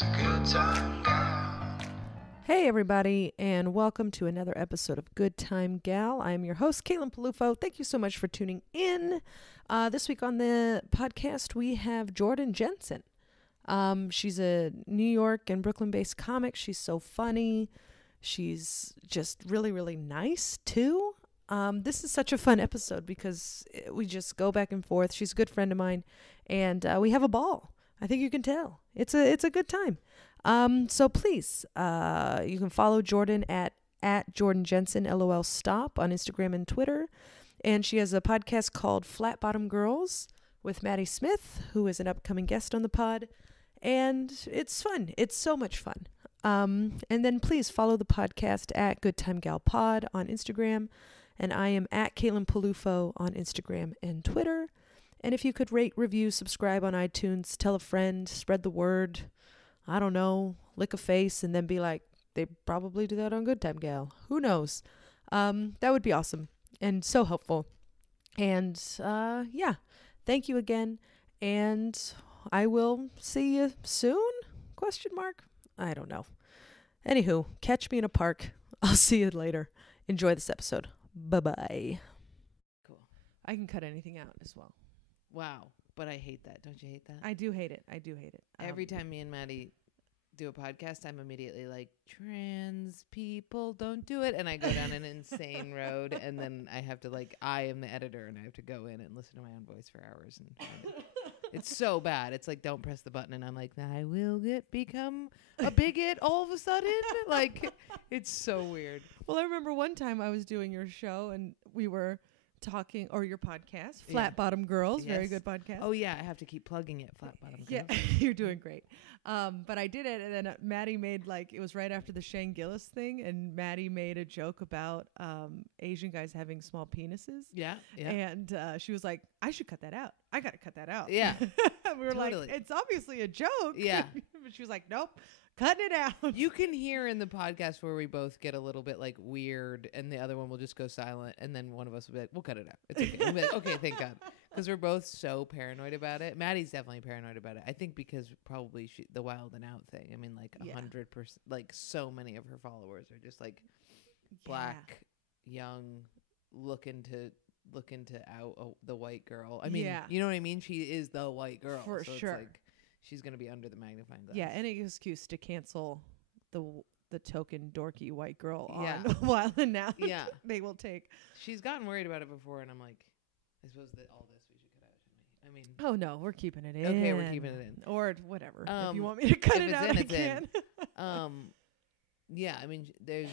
She's a good time gal. Hey everybody, and welcome to another episode of Good Time Gal. I am your host, Caitlin Peluffo. Thank you so much for tuning in. This week on the podcast, we have Jordan Jensen. She's a New York and Brooklyn-based comic. She's so funny. She's just really, really nice, too. This is such a fun episode because we just go back and forth. She's a good friend of mine, and we have a ball. I think you can tell. It's a good time. So please, you can follow Jordan at Jordan Jensen, LOL Stop on Instagram and Twitter. And she has a podcast called Flat Bottom Girls with Maddie Smith, who is an upcoming guest on the pod. And it's fun. It's so much fun. And then please follow the podcast at Good Time Gal Pod on Instagram. And I am at Caitlin Peluffo on Instagram and Twitter. And if you could rate, review, subscribe on iTunes, tell a friend, spread the word. I don't know, lick a face and then be like, they probably do that on Good Time Gal. Who knows? That would be awesome and so helpful. And yeah, thank you again. And I will see you soon? ? I don't know. Anywho, catch me in a park. I'll see you later. Enjoy this episode. Bye-bye. Cool. I can cut anything out as well. Wow. But I hate that. Don't you hate that? I do hate it. Every time me and Maddie do a podcast, I'm immediately like, trans people don't do it. And I go down an insane road. And then I have to I am the editor and I have to go in and listen to my own voice for hours. And it's so bad. It's like, don't press the button. And I'm like, I will become a bigot all of a sudden. It's so weird. Well, I remember one time I was doing your show and we were talking, or your podcast, Flat Bottom Girls, very good podcast. Oh yeah, I have to keep plugging it, Flat Bottom Girls. Yeah, you're doing great. But I did it, and then Maddie made it was right after the Shane Gillis thing, and Maddie made a joke about Asian guys having small penises. Yeah. And she was like, I should cut that out. I got to cut that out. Yeah. We were totally. like, it's obviously a joke. Yeah. But she was like, nope. Cutting it out. You can hear in the podcast where we both get a little bit weird and the other one will just go silent and then one of us will be like, we'll cut it out. It's okay. We'll be like, okay, thank God. Because we're both so paranoid about it. Maddie's definitely paranoid about it. I think because probably the wild and out thing. I mean 100%, so many of her followers are just black, young, looking to out the white girl. I mean, you know what I mean? She is the white girl. For so sure. It's she's going to be under the magnifying glass. Yeah, any excuse to cancel the token dorky white girl Yeah. on Wild and Out. Yeah. They will take. She's gotten worried about it before, and I'm like, I suppose that all this we should cut out, shouldn't we? I mean, Oh, no, we're keeping it in. okay, we're keeping it in. Or whatever. If you want me to cut if it it's out, in, I it's in. can. Yeah, I mean, there's.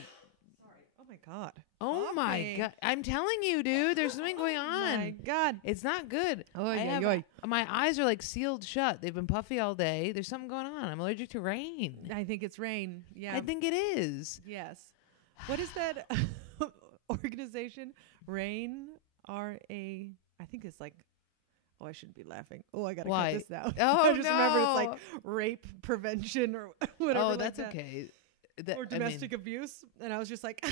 Oh, my God. Oh my God! I'm telling you, dude. There's something going on. Oh, my God. It's not good. Oy. My eyes are sealed shut. They've been puffy all day. There's something going on. I'm allergic to rain. I think it's rain. Yeah. I think it is. Yes. What is that organization? RAIN, R-A. I think it's oh, I shouldn't be laughing. Oh, I got to cut this now. Oh, I just remember it's rape prevention or whatever. Oh, that's okay. Or domestic abuse. And I was just like,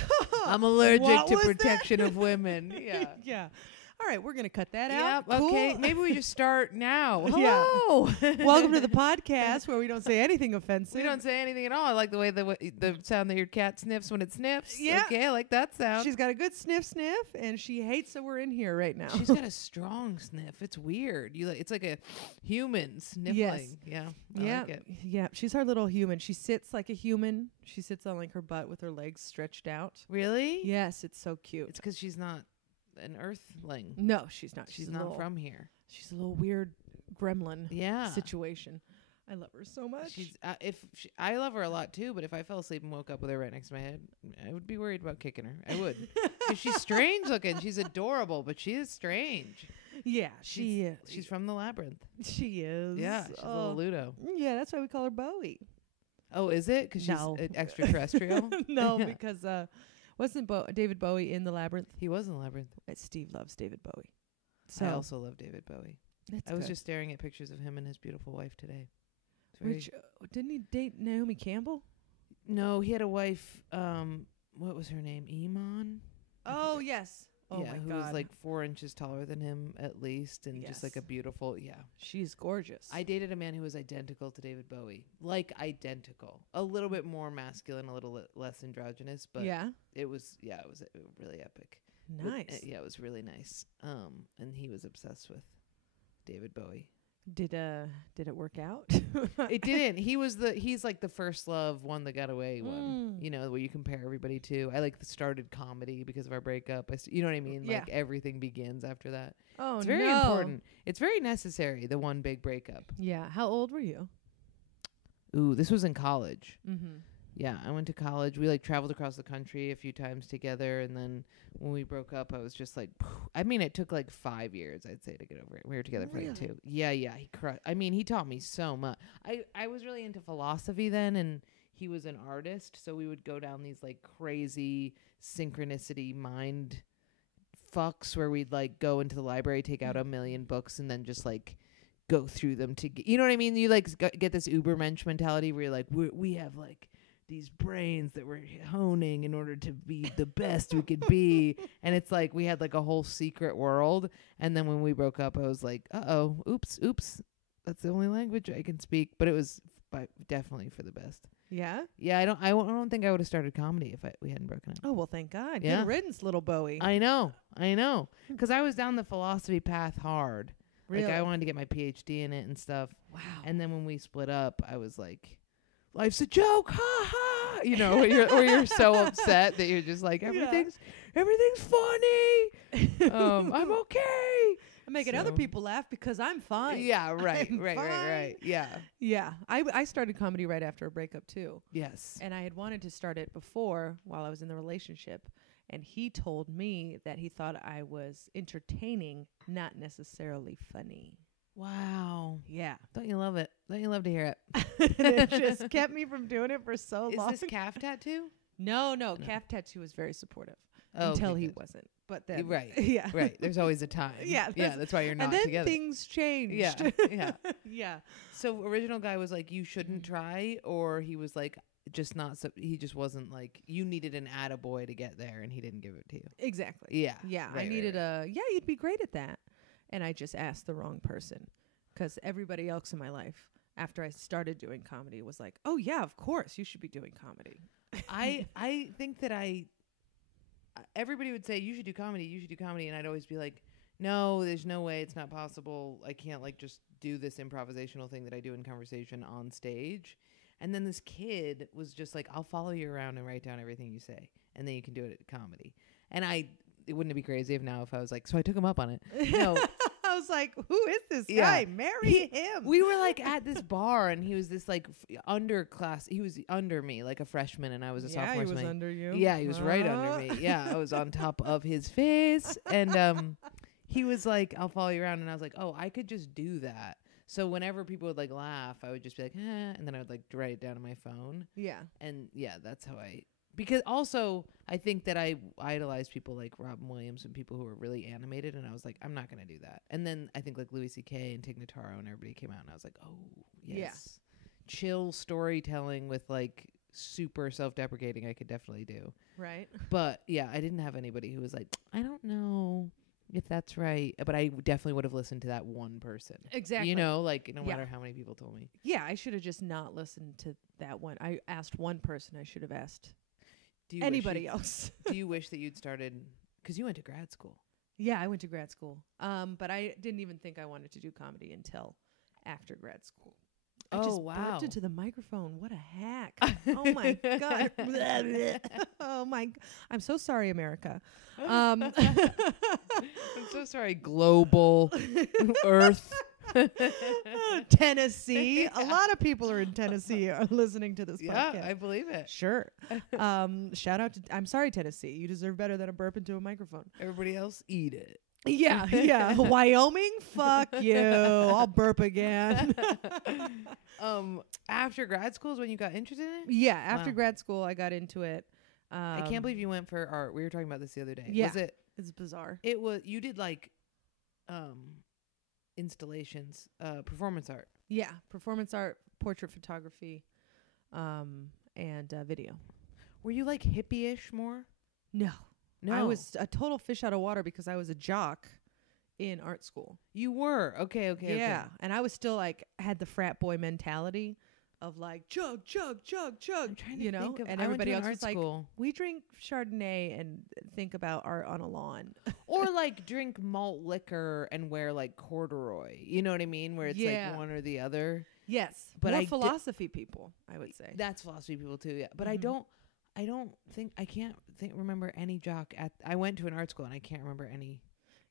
I'm allergic what to was protection that? of women. Yeah. Yeah. All right, we're going to cut that out. Yep, Cool. okay. Maybe we just start now. Yeah. Hello. Welcome to the podcast where we don't say anything offensive. We don't say anything at all. I like the way the sound that your cat sniffs when it sniffs. Yeah. Okay, I like that sound. She's got a good sniff, and she hates that we're in here right now. She's got a strong sniff. It's weird. It's like a human sniffling. Yes. Yeah. Yeah. Like it. Yeah. She's our little human. She sits like a human. She sits on her butt with her legs stretched out. Really? Yes, it's so cute. It's because she's not an earthling. No, she's not. She's not from here. She's a little weird gremlin Yeah. situation. I love her so much. She's I love her a lot too, but if I fell asleep and woke up with her right next to my head, I would be worried about kicking her. I would. 'Cause she's strange looking. She's adorable, but she is strange. Yeah, she is. She's from the labyrinth. She is. Yeah, she's a little Ludo. Yeah, that's why we call her Bowie. Oh, is it? Because No. she's extraterrestrial? No, Yeah. because wasn't David Bowie in the Labyrinth? He was in the labyrinth. Steve loves David Bowie. I also love David Bowie. That's I was good. just staring at pictures of him and his beautiful wife today. Which didn't he date Naomi Campbell? No, he had a wife. What was her name? Iman. Oh yes. Oh yeah, my who God. was like 4 inches taller than him at least, and just like Yes. a beautiful, yeah. She's gorgeous. I dated a man who was identical to David Bowie, like identical, a little bit more masculine, a little less androgynous, but yeah. it was really epic. But, Nice. yeah, it was really nice. And he was obsessed with David Bowie. Did it work out? It didn't. He's like the first love one that got away one. You know, where you compare everybody to. I like started comedy because of our breakup. You know what I mean? Yeah. Like everything begins after that. Oh, It's very no. important. It's very necessary, the one big breakup. Yeah. How old were you? Ooh, this was in college. Mm-hmm. Yeah, I went to college. We like traveled across the country a few times together, and then when we broke up, I was just like, I mean, it took like 5 years, I'd say, to get over it. We were together for like 2. Yeah, he taught me so much. I was really into philosophy then, and he was an artist, so we would go down these like crazy synchronicity mind fucks where we'd like go into the library, take out 1,000,000 books, and then just like go through them to you know what I mean? You like get this Ubermensch mentality where you're like, we have like these brains that we're honing in order to be the best we could be. And it's like we had like a whole secret world. And then when we broke up, I was like, oops. That's the only language I can speak. But it was definitely for the best. Yeah. Yeah, I don't think I would have started comedy if we hadn't broken up. Oh, well, thank God. Yeah. Good riddance, little Bowie. I know. Because I was down the philosophy path hard. Really? Like I wanted to get my PhD in it and stuff. Wow. And then when we split up, I was like, life's a joke, ha ha. You know, where you're so upset that you're just like, everything's funny. I'm okay. I'm making other people laugh because I'm fine. Yeah, right. Yeah. Yeah. I started comedy right after a breakup too. Yes. And I had wanted to start it before while I was in the relationship. And he told me that he thought I was entertaining, not necessarily funny. Wow. Yeah. Don't you love it? Don't you love to hear it? And it just kept me from doing it for so long. Is this calf tattoo? No. Calf tattoo was very supportive Oh, until okay, he good. wasn't. But then, Right. Yeah. Right. There's always a time. Yeah, Yeah. That's why you're not and then together. things changed. Yeah. Yeah. Yeah. So original guy was like, you shouldn't try, or he was like, just not. So he just wasn't like, you needed an attaboy to get there, and he didn't give it to you. Exactly. Yeah. Yeah. I Right, needed right. you'd be great at that. And I just asked the wrong person because everybody else in my life, after I started doing comedy, was like, oh, yeah, of course, you should be doing comedy. I think that everybody would say, you should do comedy. And I'd always be like, no, there's no way. It's not possible. I can't like just do this improvisational thing that I do in conversation on stage. And then this kid was just like, I'll follow you around and write down everything you say. And then you can do it at comedy. And it wouldn't it be crazy if I was like, so I took him up on it. No. I was like, who is this Yeah. guy? Marry him. We were like at this bar, and he was this like underclass. He was under me, like a freshman, and I was a sophomore. He was under you. Yeah, he was right under me. Yeah, I was on top of his face, and he was like, "I'll follow you around," and I was like, "Oh, I could just do that." So whenever people would like laugh, I would just be like, and then I would like write it down on my phone. Yeah. And yeah, that's how because also I think that I idolize people like Robin Williams and people who are really animated, and I was like, I'm not going to do that. And then I think like Louis C.K. and Tig Notaro and everybody came out, and I was like, oh, yes. Yeah. Chill storytelling with like super self-deprecating I could definitely do. Right. But yeah, I didn't have anybody who was like, I don't know if that's right. But I definitely would have listened to that one person. Exactly. You know, like no matter how many people told me. Yeah, I should have just not listened to that one. I asked one person. I should have asked anybody else. Do you wish that you'd started, because you went to grad school? Yeah, I went to grad school. But I didn't even think I wanted to do comedy until after grad school. I just burped into the microphone. What a hack. Oh my God. Oh my. I'm so sorry, America. I'm so sorry, global Earth. Tennessee. A lot of people are in Tennessee are listening to this podcast. Yeah, I believe it. Sure. Shout out to, I'm sorry, Tennessee. You deserve better than a burp into a microphone. Everybody else, eat it. Yeah, yeah. Wyoming, fuck you. I'll burp again. After grad school is when you got interested in it? Yeah, after grad school, I got into it. I can't believe you went for art. We were talking about this the other day. Yeah. Was it? It's bizarre. It was. You did like, installations, performance art. Yeah, performance art, portrait photography, and video. Were you like hippie-ish more? No. No. I was a total fish out of water because I was a jock in art school. You were. Okay. Yeah. And I was still like, had the frat boy mentality of like, chug, chug, chug, chug. I'm trying to you know? think of, And I went everybody to else an was art like, school. we drink Chardonnay and think about art on a lawn. Or like drink malt liquor and wear like corduroy. You know what I mean? Where it's Yeah. like one or the other. Yes. But More I philosophy people, I would say. That's philosophy people too, yeah. But Mhm. I don't think I can't remember any jock at. I went to an art school and I can't remember any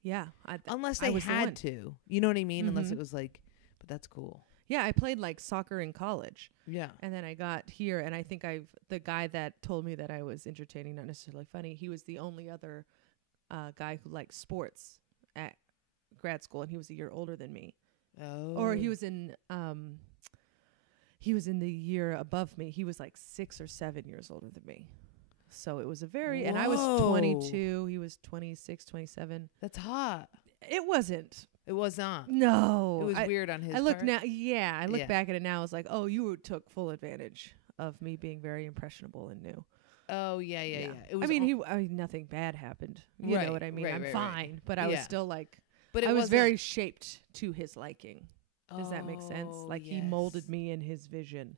Yeah. unless I they was the one. had to. You know what I mean? Unless Mhm. it was like, but that's cool. Yeah, I played like soccer in college. Yeah. And then I got here, and I think the guy that told me that I was entertaining, not necessarily funny, he was the only other guy who liked sports at grad school, and he was a year older than me. Oh. Or he was in the year above me. He was like 6 or 7 years older than me. So it was a very, and I was Whoa. 22, he was 26, 27. That's hot. It wasn't. It was not. No. It was weird on his I look part. now. Yeah, I look Yeah. back at it now. I was like, oh, you took full advantage of me being very impressionable and new. Oh yeah. It was I mean, nothing bad happened. You Right, know what I mean? right, I'm right, fine, right. but I was Yeah. still like, but it I was wasn't- very shaped to his liking. Does that make sense? Oh, Like he molded yes. me in his vision.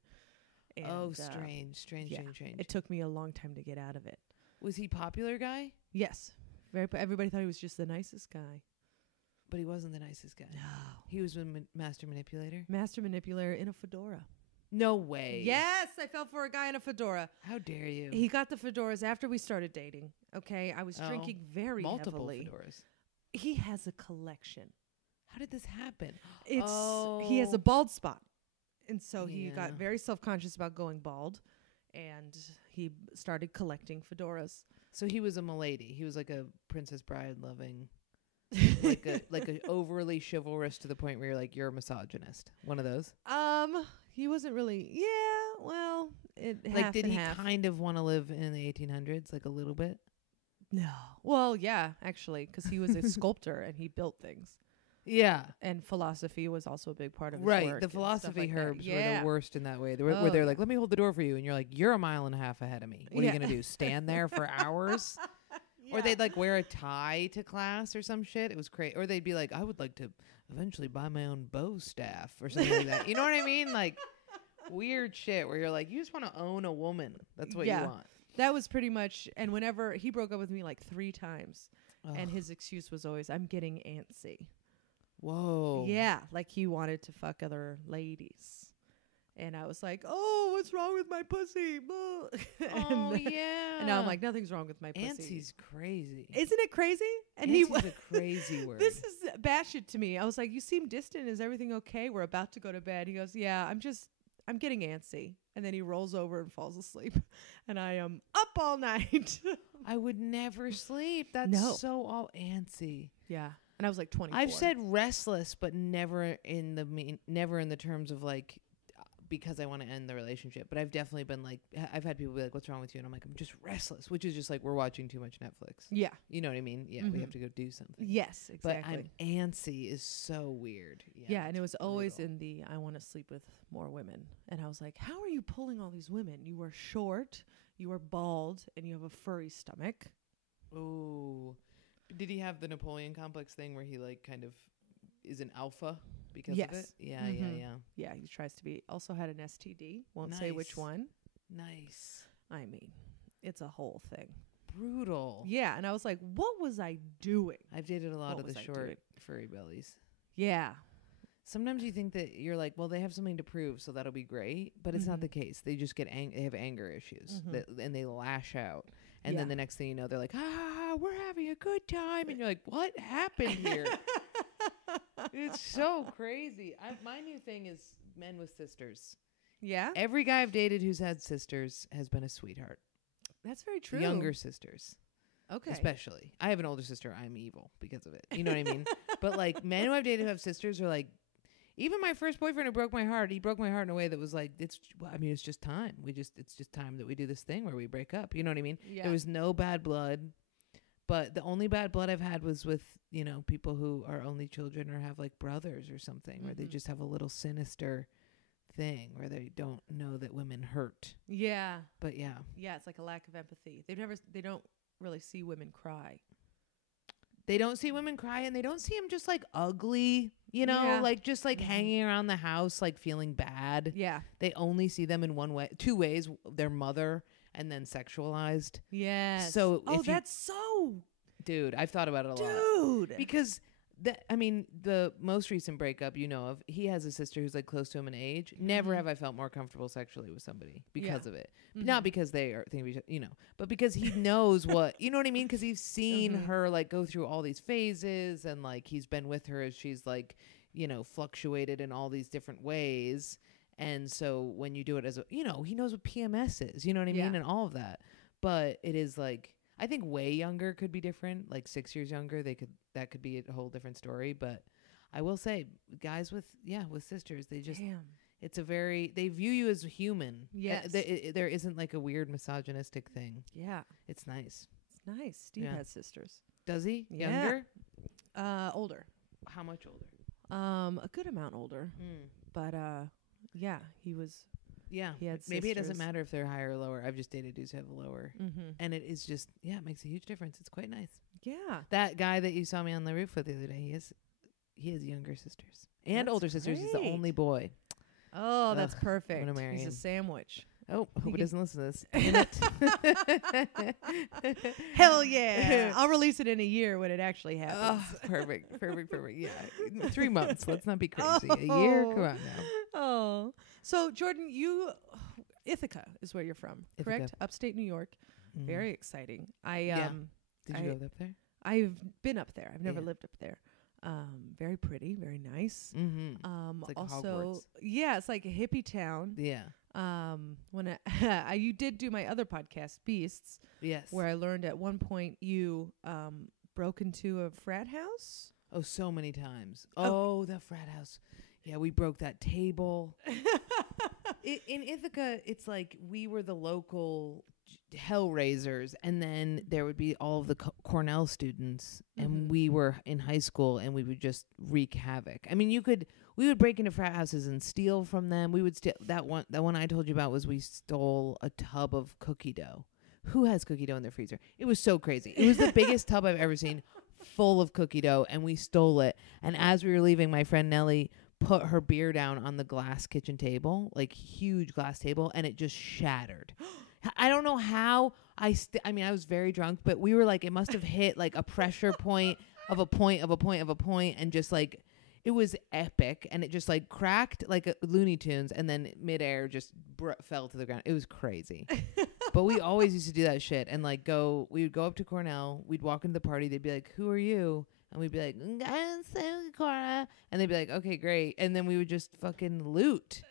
And, Oh, strange. yeah. It took me a long time to get out of it. Was he popular guy? Yes, everybody thought he was just the nicest guy. But he wasn't the nicest guy. No, He was a master manipulator. master manipulator in a fedora. No way. Yes, I fell for a guy in a fedora. How dare you? He got the fedoras after we started dating. Okay, I was Oh, drinking very multiple heavily. fedoras. He has a collection. How did this happen? He has a bald spot, and so he got Yeah. very self-conscious about going bald, and he started collecting fedoras. So he was a milady. He was like a Princess Bride loving, like a overly chivalrous to the point where you're like, you're a misogynist. One of those. He wasn't really. Yeah, well, Like, did and he half. kind of want to live in the 1800s, like a little bit? No. Well, yeah, actually, because he was a sculptor and he built things. Yeah. And philosophy was also a big part of his Right. work The and stuff philosophy like that. herbs were Yeah. the worst in that way. Where Oh, they're yeah. like, let me hold the door for you. And you're like, you're a mile and a half ahead of me. What are Yeah. you going to do? Stand there for hours? Or they'd like wear a tie to class or some shit. It was crazy. Or they'd be like, I would like to eventually buy my own bow staff or something like that. You know what I mean? Like weird shit where you're like, you just want to own a woman. That's what Yeah. you want. That was pretty much. And whenever he broke up with me like 3 times, and Ugh. his excuse was always, I'm getting antsy. Whoa. Yeah, like he wanted to fuck other ladies. And I was like, oh, what's wrong with my pussy? Oh, and, yeah. and now I'm like, nothing's wrong with my pussy. Antsy's crazy. Isn't it crazy? And Antsy's a crazy word. This is batshit to me. I was like, you seem distant. Is everything okay? We're about to go to bed. He goes, yeah, I'm getting antsy. And then he rolls over and falls asleep. And I am up all night. I would never sleep. That's No. so all antsy. Yeah. And I was like 24. I've said restless, but never in the terms of like because I want to end the relationship. But I've definitely been like, I've had people be like, "What's wrong with you?" And I'm like, "I'm just restless," which is just like we're watching too much Netflix. Yeah. You know what I mean? Yeah, we have to go do something. Yes, exactly. But I'm antsy is so weird. Yeah, and it it's was always brutal. in the I want to sleep with more women. And I was like, how are you pulling all these women? You are short, you are bald, and you have a furry stomach. Ooh. Did he have the Napoleon complex thing where he like kind of is an alpha because Yes. of it? Yeah, Mhm. yeah. Yeah, he tries to be. Also had an STD. Won't say which Nice. one. Nice. I mean, it's a whole thing. Brutal. Yeah, and I was like, what was I doing? I've dated a lot What of the was I short doing? furry bellies. Yeah. Sometimes you think that you're like, well, they have something to prove, so that'll be great. But it's not Mhm. the case. They just get they have anger issues, and they lash out. And then Yeah. the next thing you know, they're like, we're having a good time. And you're like, what happened here? It's so crazy. My new thing is men with sisters. Yeah, Every guy I've dated who's had sisters has been a sweetheart. that's very true. Younger sisters. Okay. Especially. I have an older sister. I'm evil because of it. You know what I mean? But like men who I've dated who have sisters are like, even my first boyfriend who broke my heart, he broke my heart in a way that was like, it's just time. It's just time that we do this thing where we break up. You know what I mean? Yeah. There was no bad blood, but the only bad blood I've had was with, people who are only children or have like brothers or something where they Mhm. just have a little sinister thing where they don't know that women hurt. Yeah. But yeah. Yeah, it's like a lack of empathy. They don't really see women cry. They don't see women cry, and they don't see them just like ugly, you know, Yeah. like just like hanging around the house, like feeling bad. Yeah. They only see them in one way, two ways: their mother, and then sexualized. Yes. So oh, if you- that's so, Dude, I've thought about it a lot. dude. Because the most recent breakup you know of, he has a sister who's like close to him in age. Never have I felt more comfortable sexually with somebody because of it. Not because they are thinking of each other, you know, but because he knows what, you know what I mean? Because he's seen her like go through all these phases, and like he's been with her as she's like, you know, fluctuated in all these different ways. And so when you do it as a, you know, he knows what PMS is, you know what I mean? And all of that. But it is like, I think way younger could be different, like 6 years younger. That could be a whole different story. But I will say, guys with sisters, they just, it's a very, they view you as a human. Yes. There isn't like a weird misogynistic thing. Yeah. It's nice. It's nice. Steve has sisters. Does he? Yeah. Younger? Older. How much older? A good amount older. But yeah, he was. Yeah. He had Maybe it doesn't sisters. matter if they're higher or lower. I've just dated dudes who have lower. And it is just, it makes a huge difference. It's quite nice. Yeah. That guy that you saw me on the roof with the other day, he has younger sisters and That's older sisters. He's the great. only boy. Oh, that's Ugh, perfect. I'm gonna marry He's him. a sandwich. Oh, hope he doesn't listen to this. Damn it. Hell yeah. I'll release it in a year when it actually happens. Oh, perfect. Yeah. 3 months. Let's not be crazy. A year? Come on now. Oh. So, Jordan, Ithaca is where you're from, correct? Ithaca. Upstate New York. Mhm. Very exciting. Did you go up there? I've been up there. I've never Yeah. lived up there. Very pretty, very nice. Mm-hmm. It's like Also, Hogwarts. yeah, it's like a hippie town. Yeah. When you did do my other podcast, Beasts, Yes. where I learned at one point you broke into a frat house. Oh, so many times. Oh, the frat house. Yeah, we broke that table. In Ithaca, it's like we were the local hellraisers, and then there would be all of the Cornell students, and we were in high school, and we would just wreak havoc. I mean, we would break into frat houses and steal from them. We would steal that one I told you about was we stole a tub of cookie dough. Who has cookie dough in their freezer? It was so crazy. It was the biggest tub I've ever seen, full of cookie dough, and we stole it. And as we were leaving, my friend Nellie put her beer down on the glass kitchen table, like huge glass table, and it just shattered. I don't know how I was very drunk, but we were like, it must have hit like a pressure point of a point of a point of a point, and just like, it was epic, and it just like cracked like a Looney Tunes, and then midair just fell to the ground. It was crazy. But we always used to do that shit, and like we would go up to Cornell, we'd walk into the party, they'd be like, "Who are you?" And we'd be like, "I'm Cora," and they'd be like, "Okay, great," and then we would just fucking loot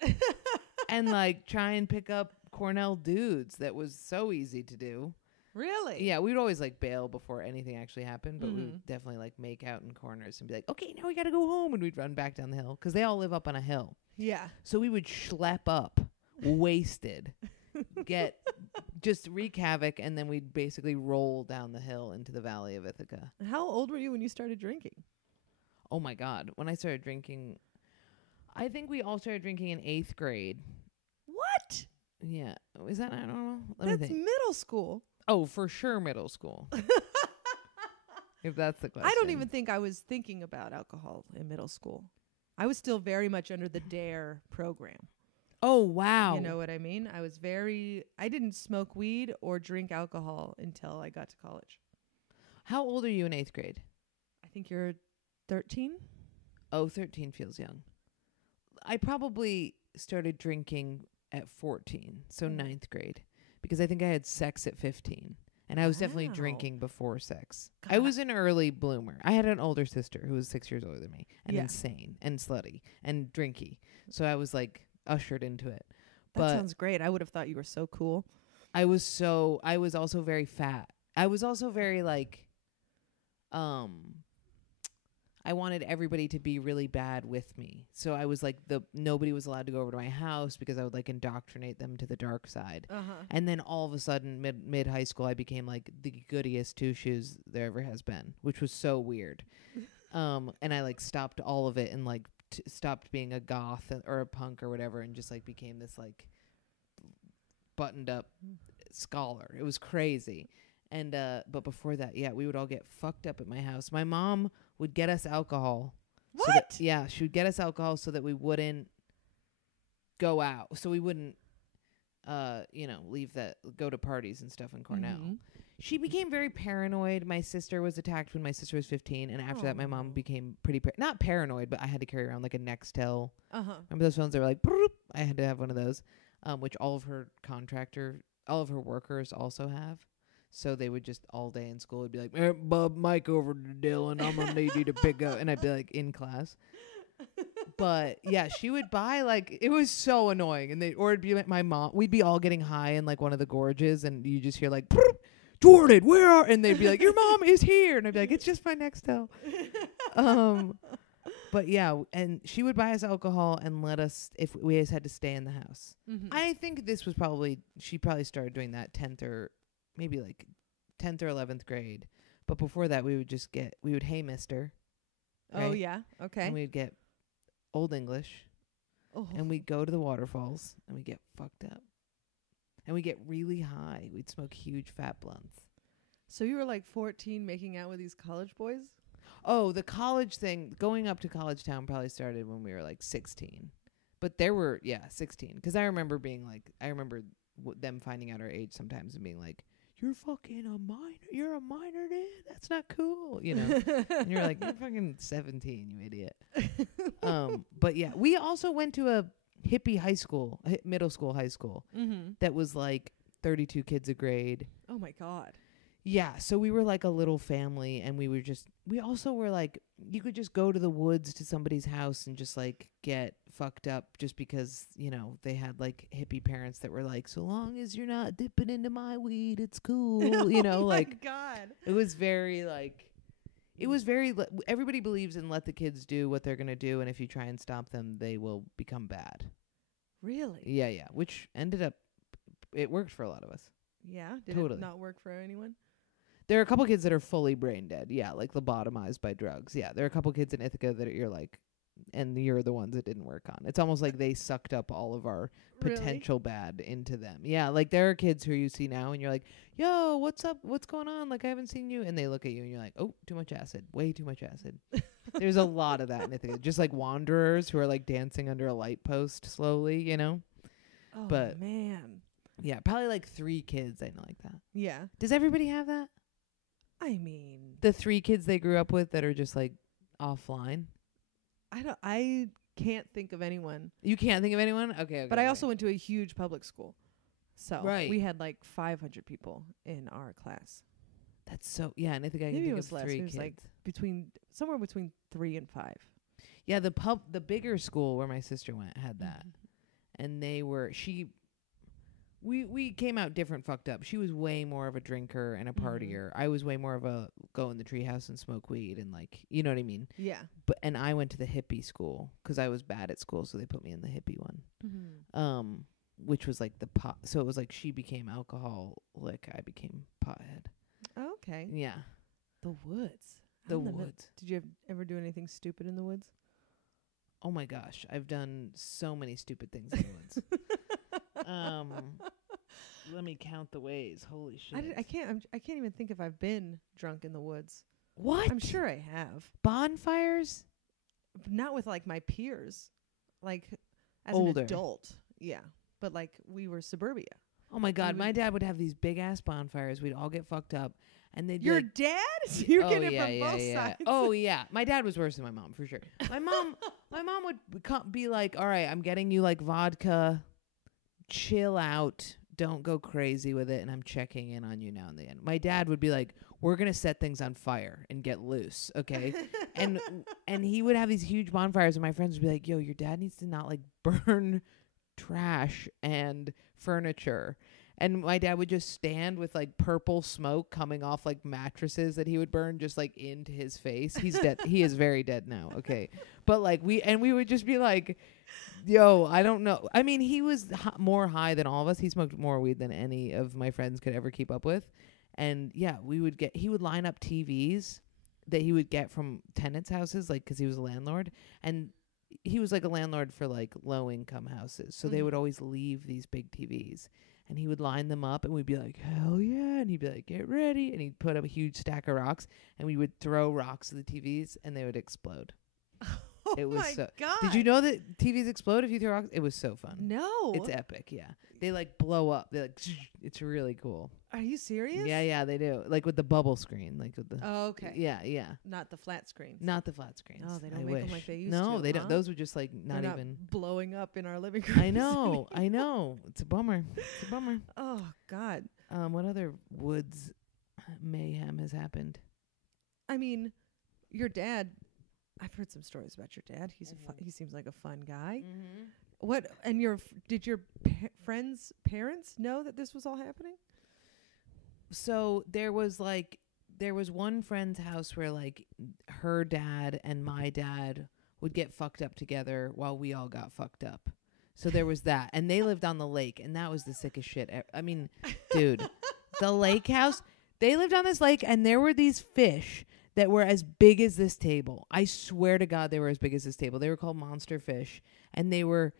and like try and pick up Cornell dudes. That was so easy to do. Really? Yeah, we'd always like bail before anything actually happened, but we would definitely like make out in corners and be like, "Okay, now we gotta go home," and we'd run back down the hill because they all live up on a hill. Yeah. So we would schlep up, wasted, just wreak havoc, and then we'd basically roll down the hill into the valley of Ithaca. How old were you when you started drinking? Oh my God. When I started drinking, I think we all started drinking in 8th grade. What? Yeah. Is that, I don't know. Let That's me think. middle school. Oh, for sure middle school. If that's the question. I don't even think I was thinking about alcohol in middle school. I was still very much under the DARE program. Oh, wow. You know what I mean? I didn't smoke weed or drink alcohol until I got to college. How old are you in 8th grade? I think you're 13? Oh, 13 feels young. I probably started drinking at 14, so 9th grade, because I think I had sex at 15. And I was definitely Wow. drinking before sex. God. I was an early bloomer. I had an older sister who was 6 years older than me, and Yeah. insane and slutty and drinky. So I was like ushered into it. That But sounds great. I would have thought you were so cool. I was also very fat. I was also very like, I wanted everybody to be really bad with me. So I was like nobody was allowed to go over to my house because I would like indoctrinate them to the dark side. And then all of a sudden mid high school, I became like the goodiest two shoes there ever has been, which was so weird. And I like stopped all of it and like stopped being a goth or a punk or whatever, and just like became this like buttoned up scholar. It was crazy. And but before that, yeah, we would all get fucked up at my house. My mom would get us alcohol. What? So that, yeah, she would get us alcohol so that we wouldn't go out. So we wouldn't go to parties and stuff in Cornell. Mhm. She became very paranoid. My sister was attacked when my sister was 15, and after that my mom became pretty not paranoid, but I had to carry around like a Nextel. Remember those phones that were like broop? I had to have one of those, which all of her workers also have. So they would just all day in school would be like, hey, Bub, Mike over to Dylan. I'm gonna need you to pick up, and I'd be like in class. But yeah, she would buy like, it was so annoying, and or it'd be like my mom. We'd be all getting high in like one of the gorges, and you just hear like, Jordan, where are? And they'd be like, your mom is here, and I'd be like, it's just my Nextel. But yeah, and she would buy us alcohol and let us, if we just had to stay in the house. I think this was she probably started doing that 10th or maybe like 10th or 11th grade. But before that, we would hey mister. Oh, right? yeah. Okay. And we'd get Old English. Oh. And we'd go to the waterfalls and we'd get fucked up. And we'd get really high. We'd smoke huge fat blunts. So you were like 14 making out with these college boys? Oh, the college thing, going up to College Town probably started when we were like 16. But there were, 16. Because I remember them finding out our age sometimes and being like, you're fucking a minor. You're a minor, dude. That's not cool. You know? And you're like, you're fucking 17, you idiot. But yeah, we also went to a hippie high school, middle school, high school, that was like 32 kids a grade. Oh my God. Yeah, so we were like a little family, and we also were like, you could just go to the woods to somebody's house and just like get fucked up just because, they had like hippie parents that were like, so long as you're not dipping into my weed, it's cool. Oh like, my God. it was very like, everybody believes in let the kids do what they're going to do, and if you try and stop them, they will become bad. Really? Yeah, which ended up, it worked for a lot of us. Yeah? Did Totally. it not work for anyone? There are a couple kids that are fully brain dead. Yeah, like lobotomized by drugs. Yeah, there are a couple kids in Ithaca that you're like, and you're the ones it didn't work on. It's almost like they sucked up all of our potential bad into them. Yeah, like there are kids who you see now and you're like, yo, what's up? What's going on? Like, I haven't seen you. And they look at you and you're like, oh, too much acid. Way too much acid. There's a lot of that in Ithaca. Just like wanderers who are like dancing under a light post slowly, Oh, but man. Yeah, probably like 3 kids I know like that. Yeah. Does everybody have that? I mean, The 3 kids they grew up with that are just like offline? I can't think of anyone. You can't think of anyone? Okay. But I also went to a huge public school. So Right. we had like 500 people in our class. That's so, yeah, and I think I can Maybe it think was of less. 3 It was kids. like somewhere between 3 and 5. Yeah, the bigger school where my sister went had that. And they were, we came out different fucked up. She was way more of a drinker and a partier. I was way more of a go in the treehouse and smoke weed and like, you know what I mean? Yeah. And I went to the hippie school because I was bad at school, so they put me in the hippie one. Which was like the pot. So it was like she became alcoholic, I became pothead. Okay. Yeah. The woods. The Out in woods. Did you ever do anything stupid in the woods? Oh my gosh, I've done so many stupid things in the woods. Let me count the ways. Holy shit. I can't even think if I've been drunk in the woods. What? I'm sure I have. Bonfires? But not with like my peers. Like as Older. an adult. Yeah. But like we were suburbia. Oh my God, We my would- dad would have these big ass bonfires. We'd all get fucked up, and they'd be Your like, dad? You're oh, getting yeah, it from both sides. Oh yeah, my dad was worse than my mom for sure. My mom would be like, all right, I'm getting you like vodka, chill out, don't go crazy with it, and I'm checking in on you now and then. My dad would be like, we're gonna set things on fire and get loose, okay? and he would have these huge bonfires, and my friends would be like, yo, your dad needs to not like burn trash and furniture. And my dad would just stand with like purple smoke coming off like mattresses that he would burn just like into his face. He's dead. He is very dead now. Okay. But like we would just be like, yo, I don't know. I mean, he was more high than all of us. He smoked more weed than any of my friends could ever keep up with. And yeah, he would line up TVs that he would get from tenants' houses, like, 'cause he was a landlord. And he was like a landlord for like low income houses. So they would always leave these big TVs. and he would line them up, and we'd be like, hell yeah, and he'd be like, get ready, and he'd put up a huge stack of rocks, and we would throw rocks at the TVs, and they would explode. Oh It was my so. God. Did you know that TVs explode if you throw rocks? It was so fun. No. It's epic, yeah. They like blow up. They like, it's really cool. Are you serious? Yeah, they do. Like with the bubble screen, like with the. Oh, okay. Yeah. Not the flat screens. Not the flat screens. Oh, they don't I make 'em wish. like they used No, to, they don't. huh? Those were just like They're not even. blowing up in our living room. I know. It's a bummer. Oh God. What other woods mayhem has happened? I mean, your dad. I've heard some stories about your dad. He seems like a fun guy. Mm-hmm. What and did your friends' parents know that this was all happening? So there was one friend's house where like her dad and my dad would get fucked up together while we all got fucked up. So there was that, and they lived on the lake, and that was the sickest shit. I mean, dude, the lake house. They lived on this lake, and there were these fish that were as big as this table. I swear to God, they were as big as this table. They were called monster fish, and they were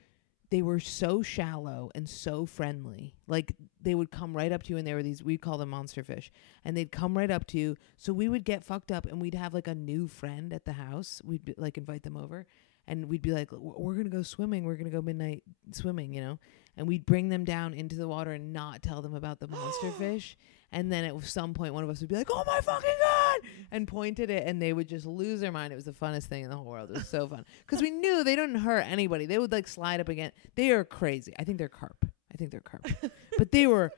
so shallow and so friendly. Like they would come right up to you, and there were these, we'd call them monster fish, and they'd come right up to you. So we would get fucked up, and we'd have like a new friend at the house. We'd like invite them over, and we'd be like, we're gonna go swimming. We're gonna go midnight swimming, you know. And we'd bring them down into the water and not tell them about the monster fish. And then at some point, one of us would be like, oh my fucking God, and point at it, and they would just lose their mind. It was the funnest thing in the whole world. It was so fun. Because we knew they didn't hurt anybody. They would like slide up again. They are crazy. I think they're carp. But they were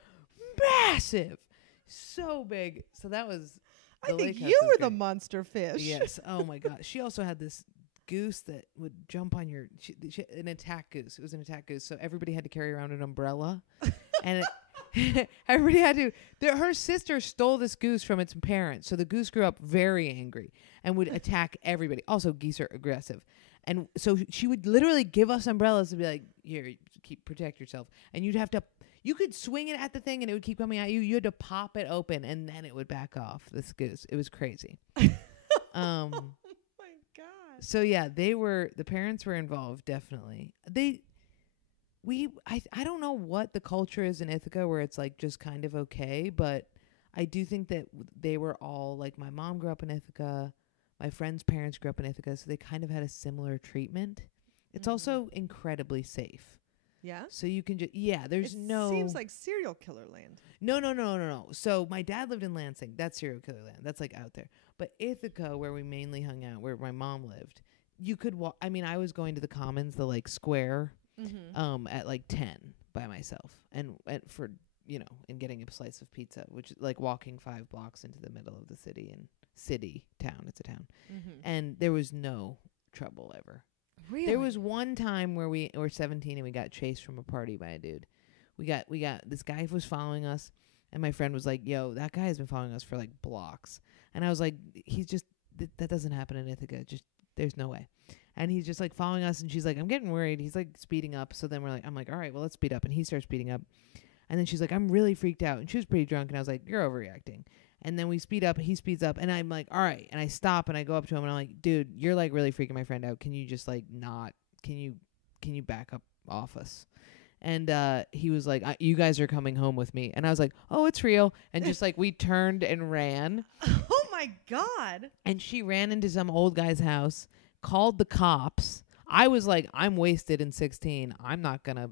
massive. So big. So that was, I think you were the monster fish. Yes. Oh my God. She also had this goose that would jump on your, an attack goose. It was an attack goose. So everybody had to carry around an umbrella. And everybody had to. Her sister stole this goose from its parents, so the goose grew up very angry and would attack everybody. Also, geese are aggressive, and so she would literally give us umbrellas and be like, "Here, protect yourself." And you could swing it at the thing, and it would keep coming at you. You had to pop it open, and then it would back off. This goose, it was crazy. Oh my God. So yeah, the parents were involved, definitely. I don't know what the culture is in Ithaca where it's like just kind of okay, but I do think that they were all like, my mom grew up in Ithaca, my friend's parents grew up in Ithaca, so they kind of had a similar treatment. It's also incredibly safe. Yeah. So you can just there's no. Seems like serial killer land. No. So my dad lived in Lansing. That's serial killer land. That's like out there. But Ithaca, where we mainly hung out, where my mom lived, you could walk. I mean, I was going to the Commons, the like square. At like 10 by myself and for and getting a slice of pizza, which is like walking 5 blocks into the middle of the city town. It's a town. And there was no trouble ever. Really? There was one time where we were 17 and we got chased from a party by a dude. We got this guy was following us, and my friend was like, yo, that guy has been following us for like blocks. And I was like, he's just that doesn't happen in Ithaca. Just there's no way. And he's just like following us, and she's like, I'm getting worried. He's like speeding up. So then I'm like, all right, well, let's speed up. And he starts speeding up. And then she's like, I'm really freaked out. And she was pretty drunk. And I was like, you're overreacting. And then we speed up. He speeds up. And I'm like, all right. And I stop and I go up to him and I'm like, dude, you're like really freaking my friend out. Can you just like not, can you back up off us? And he was like, you guys are coming home with me. And I was like, oh, it's real. And just like we turned and ran. Oh my God. And she ran into some old guy's house, called the cops. I was like, I'm wasted in 16. I'm not going to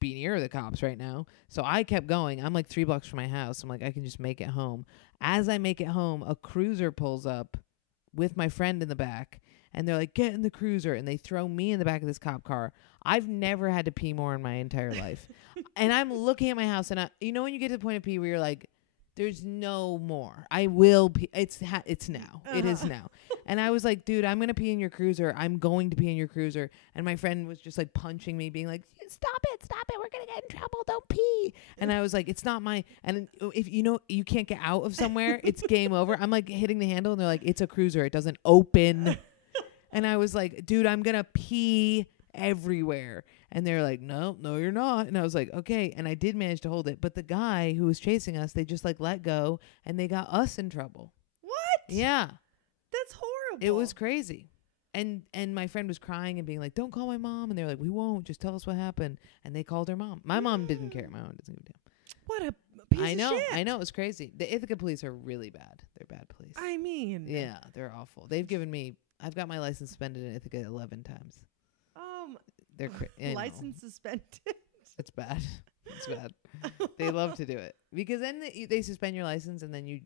be near the cops right now. So I kept going. I'm like 3 blocks from my house. I'm like, I can just make it home. As I make it home, a cruiser pulls up with my friend in the back. And they're like, get in the cruiser. And they throw me in the back of this cop car. I've never had to pee more in my entire life. And I'm looking at my house. And when you get to the point of pee where you're like, there's no more. I will pee. It's now. It is now. And I was like, dude, I'm going to pee in your cruiser. I'm going to pee in your cruiser. And my friend was just like punching me, being like, stop it. We're going to get in trouble. Don't pee. And I was like, it's not my, and if you can't get out of somewhere, it's game over. I'm like hitting the handle and they're like, it's a cruiser. It doesn't open. And I was like, dude, I'm going to pee everywhere. And they're like, no, you're not. And I was like, okay. And I did manage to hold it. But the guy who was chasing us, they just like let go and they got us in trouble. What? Yeah. That's horrible. It was crazy. And my friend was crying and being like, don't call my mom. And they're like, we won't. Just tell us what happened. And they called her mom. My mom didn't care. My mom doesn't give a damn. What a piece I know. of shit. I know. It was crazy. The Ithaca police are really bad. They're bad police. I mean. Yeah, they're awful. I've got my license suspended in Ithaca 11 times. They're license suspended. It's bad. It's bad. They love to do it because then they suspend your license, and then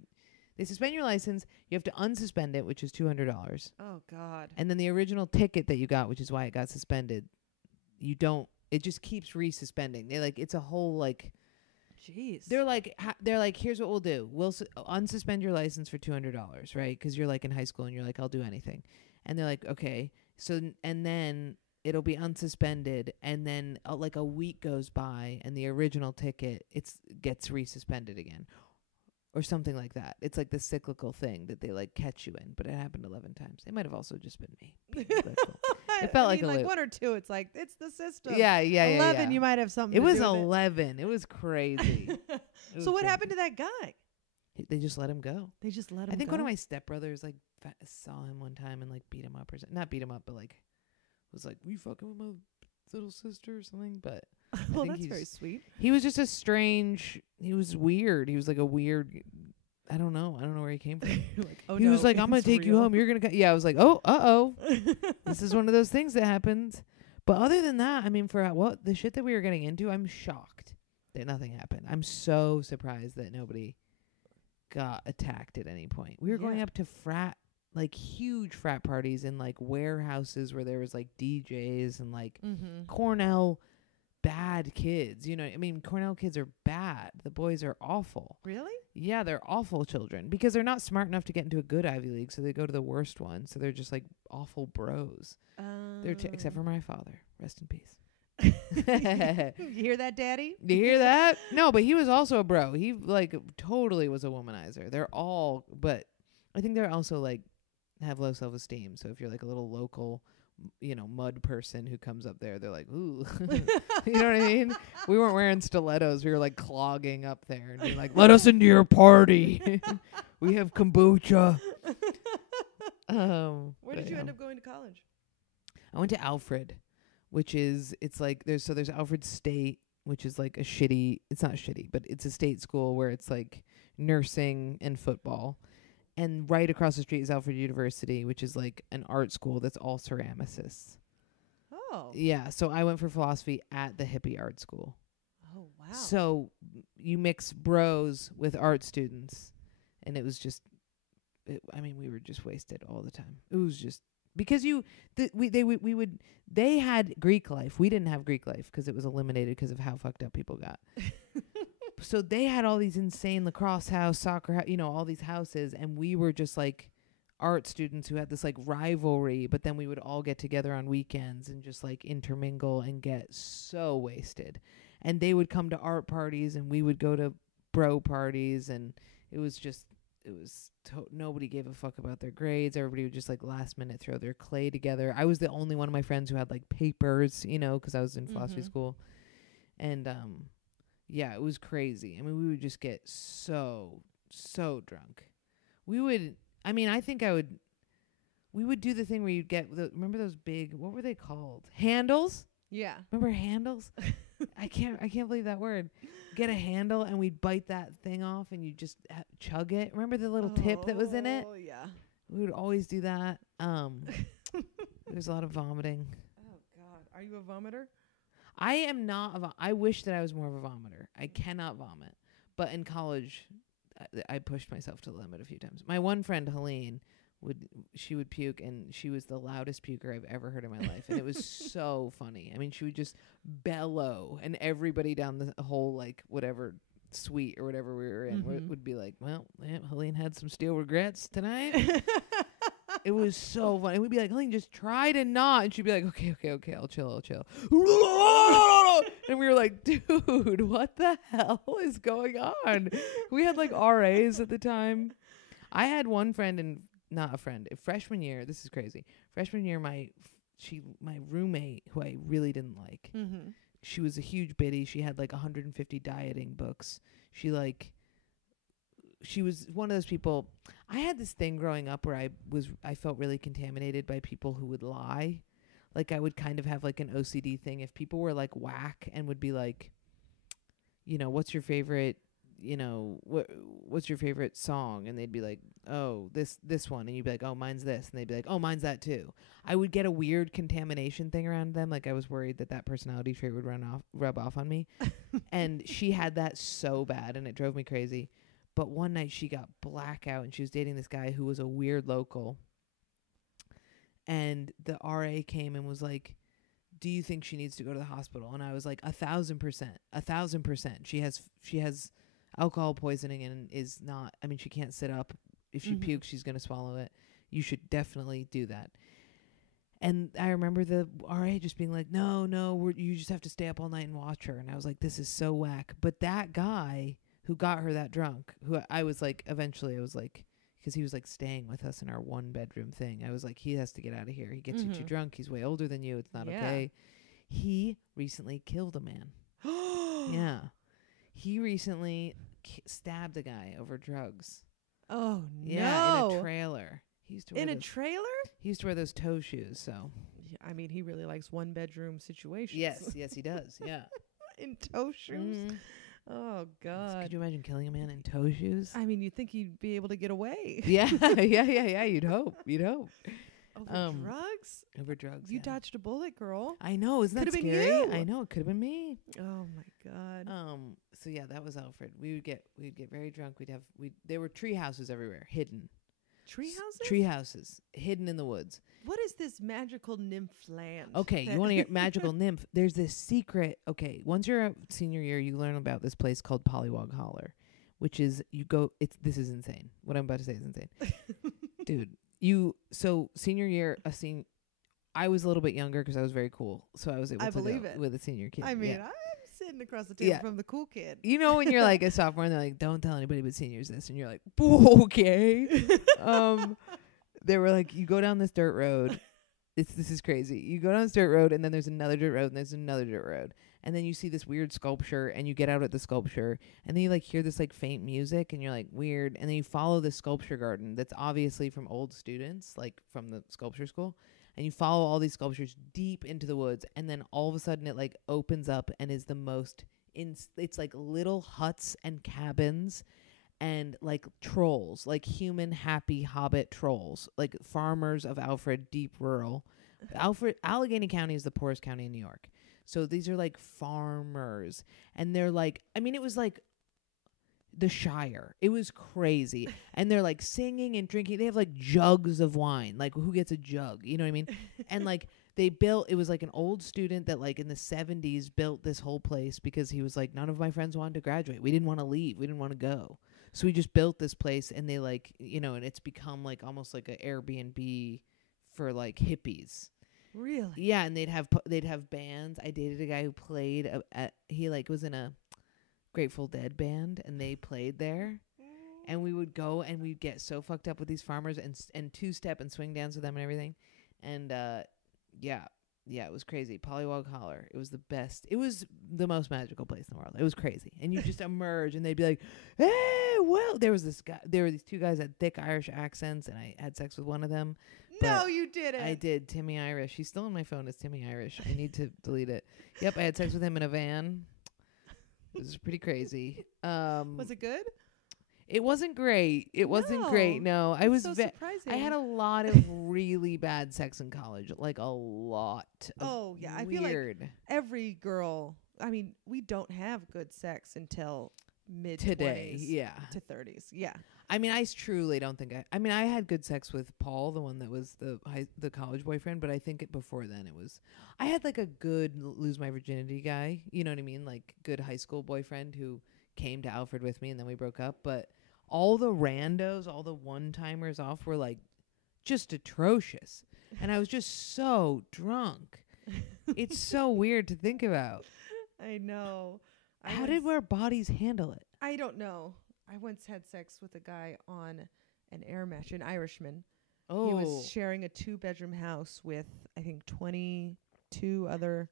they suspend your license. You have to unsuspend it, which is $200. Oh God. And then the original ticket that you got, which is why it got suspended, you don't. It just keeps resuspending. They it's a whole Jeez. They're like, here's what we'll do. We'll unsuspend your license for $200, right? Because you're in high school and you're like, I'll do anything. And they're like, okay. So and then it'll be unsuspended, and then a week goes by, and the original ticket gets resuspended again, or something like that. It's like the cyclical thing that they catch you in. But it happened 11 times. It might have also just been me. It felt like one or two. It's it's the system. Yeah. 11, you might have something. It to was do with 11. It was crazy. So what happened to that guy? They just let him go. They just let him. I think go? one of my stepbrothers saw him one time and beat him up or something. Not beat him up, but was "We fucking with my little sister" or something. But well, that's very sweet. He was just he was weird. He was a weird. I don't know where he came from. He was I'm gonna take you home. You're gonna. Yeah, I was oh. This is one of those things that happens. But other than that, I mean, for the shit that we were getting into, I'm shocked that nothing happened. I'm so surprised that nobody got attacked at any point. We were going up to huge frat parties in warehouses where there was DJs and Cornell bad kids. You know, I mean, Cornell kids are bad. The boys are awful. Really? Yeah, they're awful children because they're not smart enough to get into a good Ivy League, so they go to the worst one. So they're just awful bros. They're except for my father. Rest in peace. You hear that, Daddy? You hear that? No, but he was also a bro. He totally was a womanizer. They're all, but I think they're also have low self-esteem. So if you're a little local, mud person who comes up there, they're ooh. You know what I mean? We weren't wearing stilettos. We were clogging up there and being let us into your party. We have kombucha. Where did you end up going to college? I went to Alfred, which is there's Alfred State, which is it's not shitty, but it's a state school where it's nursing and football. And right across the street is Alfred University, which is an art school that's all ceramicists. Oh. Yeah, so I went for philosophy at the hippie art school. Oh, wow. So you mix bros with art students, and it was just, we were just wasted all the time. It was just, because they had Greek life. We didn't have Greek life because it was eliminated because of how fucked up people got. So they had all these insane lacrosse house, soccer house, all these houses, and we were just art students who had this rivalry, but then we would all get together on weekends and just intermingle and get so wasted. And they would come to art parties and we would go to bro parties, and nobody gave a fuck about their grades. Everybody would just last minute throw their clay together. I was the only one of my friends who had papers, because I was in philosophy school. And yeah, it was crazy. I mean, we would just get so drunk. We would do the thing where you'd get remember those big, what were they called? Handles? Yeah. Remember handles? I can't believe that word. Get a handle and we'd bite that thing off and you just chug it. Remember the little tip that was in it? Oh, yeah. We would always do that. There's a lot of vomiting. Oh, God. Are you a vomiter? I am not. I wish that I was more of a vomiter. I cannot vomit. But in college, I pushed myself to the limit a few times. My one friend, Helene, would puke, and she was the loudest puker I've ever heard in my life. And it was so funny. I mean, she would just bellow, and everybody down the whole, whatever suite or whatever we were in would be well, Helene had some steel regrets tonight. It was so funny. We'd be Helene, just try to not. And she'd be okay, I'll chill. And we were dude, what the hell is going on? We had RAs at the time. I had one friend, freshman year, this is crazy. Freshman year, my roommate, who I really didn't like, she was a huge biddy. She had 150 dieting books. She was one of those people. I had this thing growing up where I felt really contaminated by people who would lie. I would kind of have an OCD thing. If people were whack and would be what's your favorite what's your favorite song? And they'd be like, oh, this one. And you'd be like, oh, mine's this. And they'd be like, oh, mine's that too. I would get a weird contamination thing around them. Like I was worried that personality trait would rub off on me. And she had that so bad, and it drove me crazy. But one night she got blackout, and she was dating this guy who was a weird local. And the RA came and was like, do you think she needs to go to the hospital? And I was like, 1,000%. She has alcohol poisoning and is not, I mean, she can't sit up. If she pukes, she's going to swallow it. You should definitely do that. And I remember the RA just being like, no, you just have to stay up all night and watch her. And I was like, this is so whack. But that guy who got her that drunk, who I was like, eventually I was like, because he was like staying with us in our 1-bedroom thing. I was like, he has to get out of here. He gets you too drunk. He's way older than you. It's not okay. He recently killed a man. Yeah. He recently stabbed a guy over drugs. Oh, no. Yeah, in a trailer. He used to wear trailer? He used to wear those toe shoes, so. Yeah, I mean, he really likes 1-bedroom situations. Yes, he does. Yeah. In toe shoes? Oh, God. Could you imagine killing a man in toe shoes? I mean, you'd think he'd be able to get away. Yeah. You'd hope. Over drugs? Over drugs. You dodged a bullet, girl. I know. Isn't that Could've been scary? you. I know. It could have been me. Oh my God. So yeah, that was Alfred. We'd get very drunk. There were tree houses everywhere, hidden. Tree houses? Tree houses, hidden in the woods. What is this magical nymph land? Okay, you want to hear magical nymph? There's this secret. Okay, once you're a senior year, you learn about this place called Pollywog Holler, which is this is insane. What I'm about to say is insane. Dude, senior year, I was a little bit younger because I was very cool. So I was able to go with a senior kid. I mean, I'm sitting across the table from the cool kid. You know when you're like a sophomore and they're like, don't tell anybody but seniors this. And you're like, okay. They were like, you go down this dirt road. This is crazy. You go down this dirt road and then there's another dirt road and there's another dirt road. And then you see this weird sculpture and you get out at the sculpture and then you like hear this like faint music and you're like weird. And then you follow this sculpture garden that's obviously from old students, like from the sculpture school. And you follow all these sculptures deep into the woods. And then all of a sudden it like opens up and is the most, it's like little huts and cabins and like trolls, like human happy hobbit trolls, like farmers of Alfred, deep rural. Allegheny County is the poorest county in New York. So these are like farmers and they're like, I mean, it was like the Shire. It was crazy. And they're like singing and drinking. They have like jugs of wine. Like who gets a jug? You know what I mean? And like it was like an old student that like in the 70s built this whole place because he was like, none of my friends wanted to graduate. We didn't want to leave. We didn't want to go. So we just built this place and they like, and it's become like almost like an Airbnb for like hippies. Really? Yeah. And they'd have bands. I dated a guy who played he like was in a Grateful Dead band and they played there. And we would go and we'd get so fucked up with these farmers and two-step and swing dance with them and everything. And yeah, it was crazy. Pollywog Holler. It was the best. It was the most magical place in the world. It was crazy. And you just emerge and they'd be like, hey, well, there were these two guys that had thick Irish accents and I had sex with one of them. No, you didn't. I did. Timmy Irish. He's still on my phone as Timmy Irish. I need to delete it. Yep, I had sex with him in a van. It was pretty crazy. Was it good? It wasn't great. It wasn't great. No, I was so surprising. I had a lot of really bad sex in college, like a lot. Oh yeah, I feel like every girl. I mean, we don't have good sex until mid today. Yeah, to 30s. Yeah. I mean, I truly don't think I mean, I had good sex with Paul, the one that was the college boyfriend, but I think before then I had like a good lose my virginity guy. You know what I mean? Like good high school boyfriend who came to Alfred with me and then we broke up. But all the randos, all the one-timers off were like just atrocious. And I was just so drunk. It's so weird to think about. I know. How did our bodies handle it? I don't know. I once had sex with a guy on an air match, an Irishman. Oh. He was sharing a 2-bedroom house with, I think, 22 other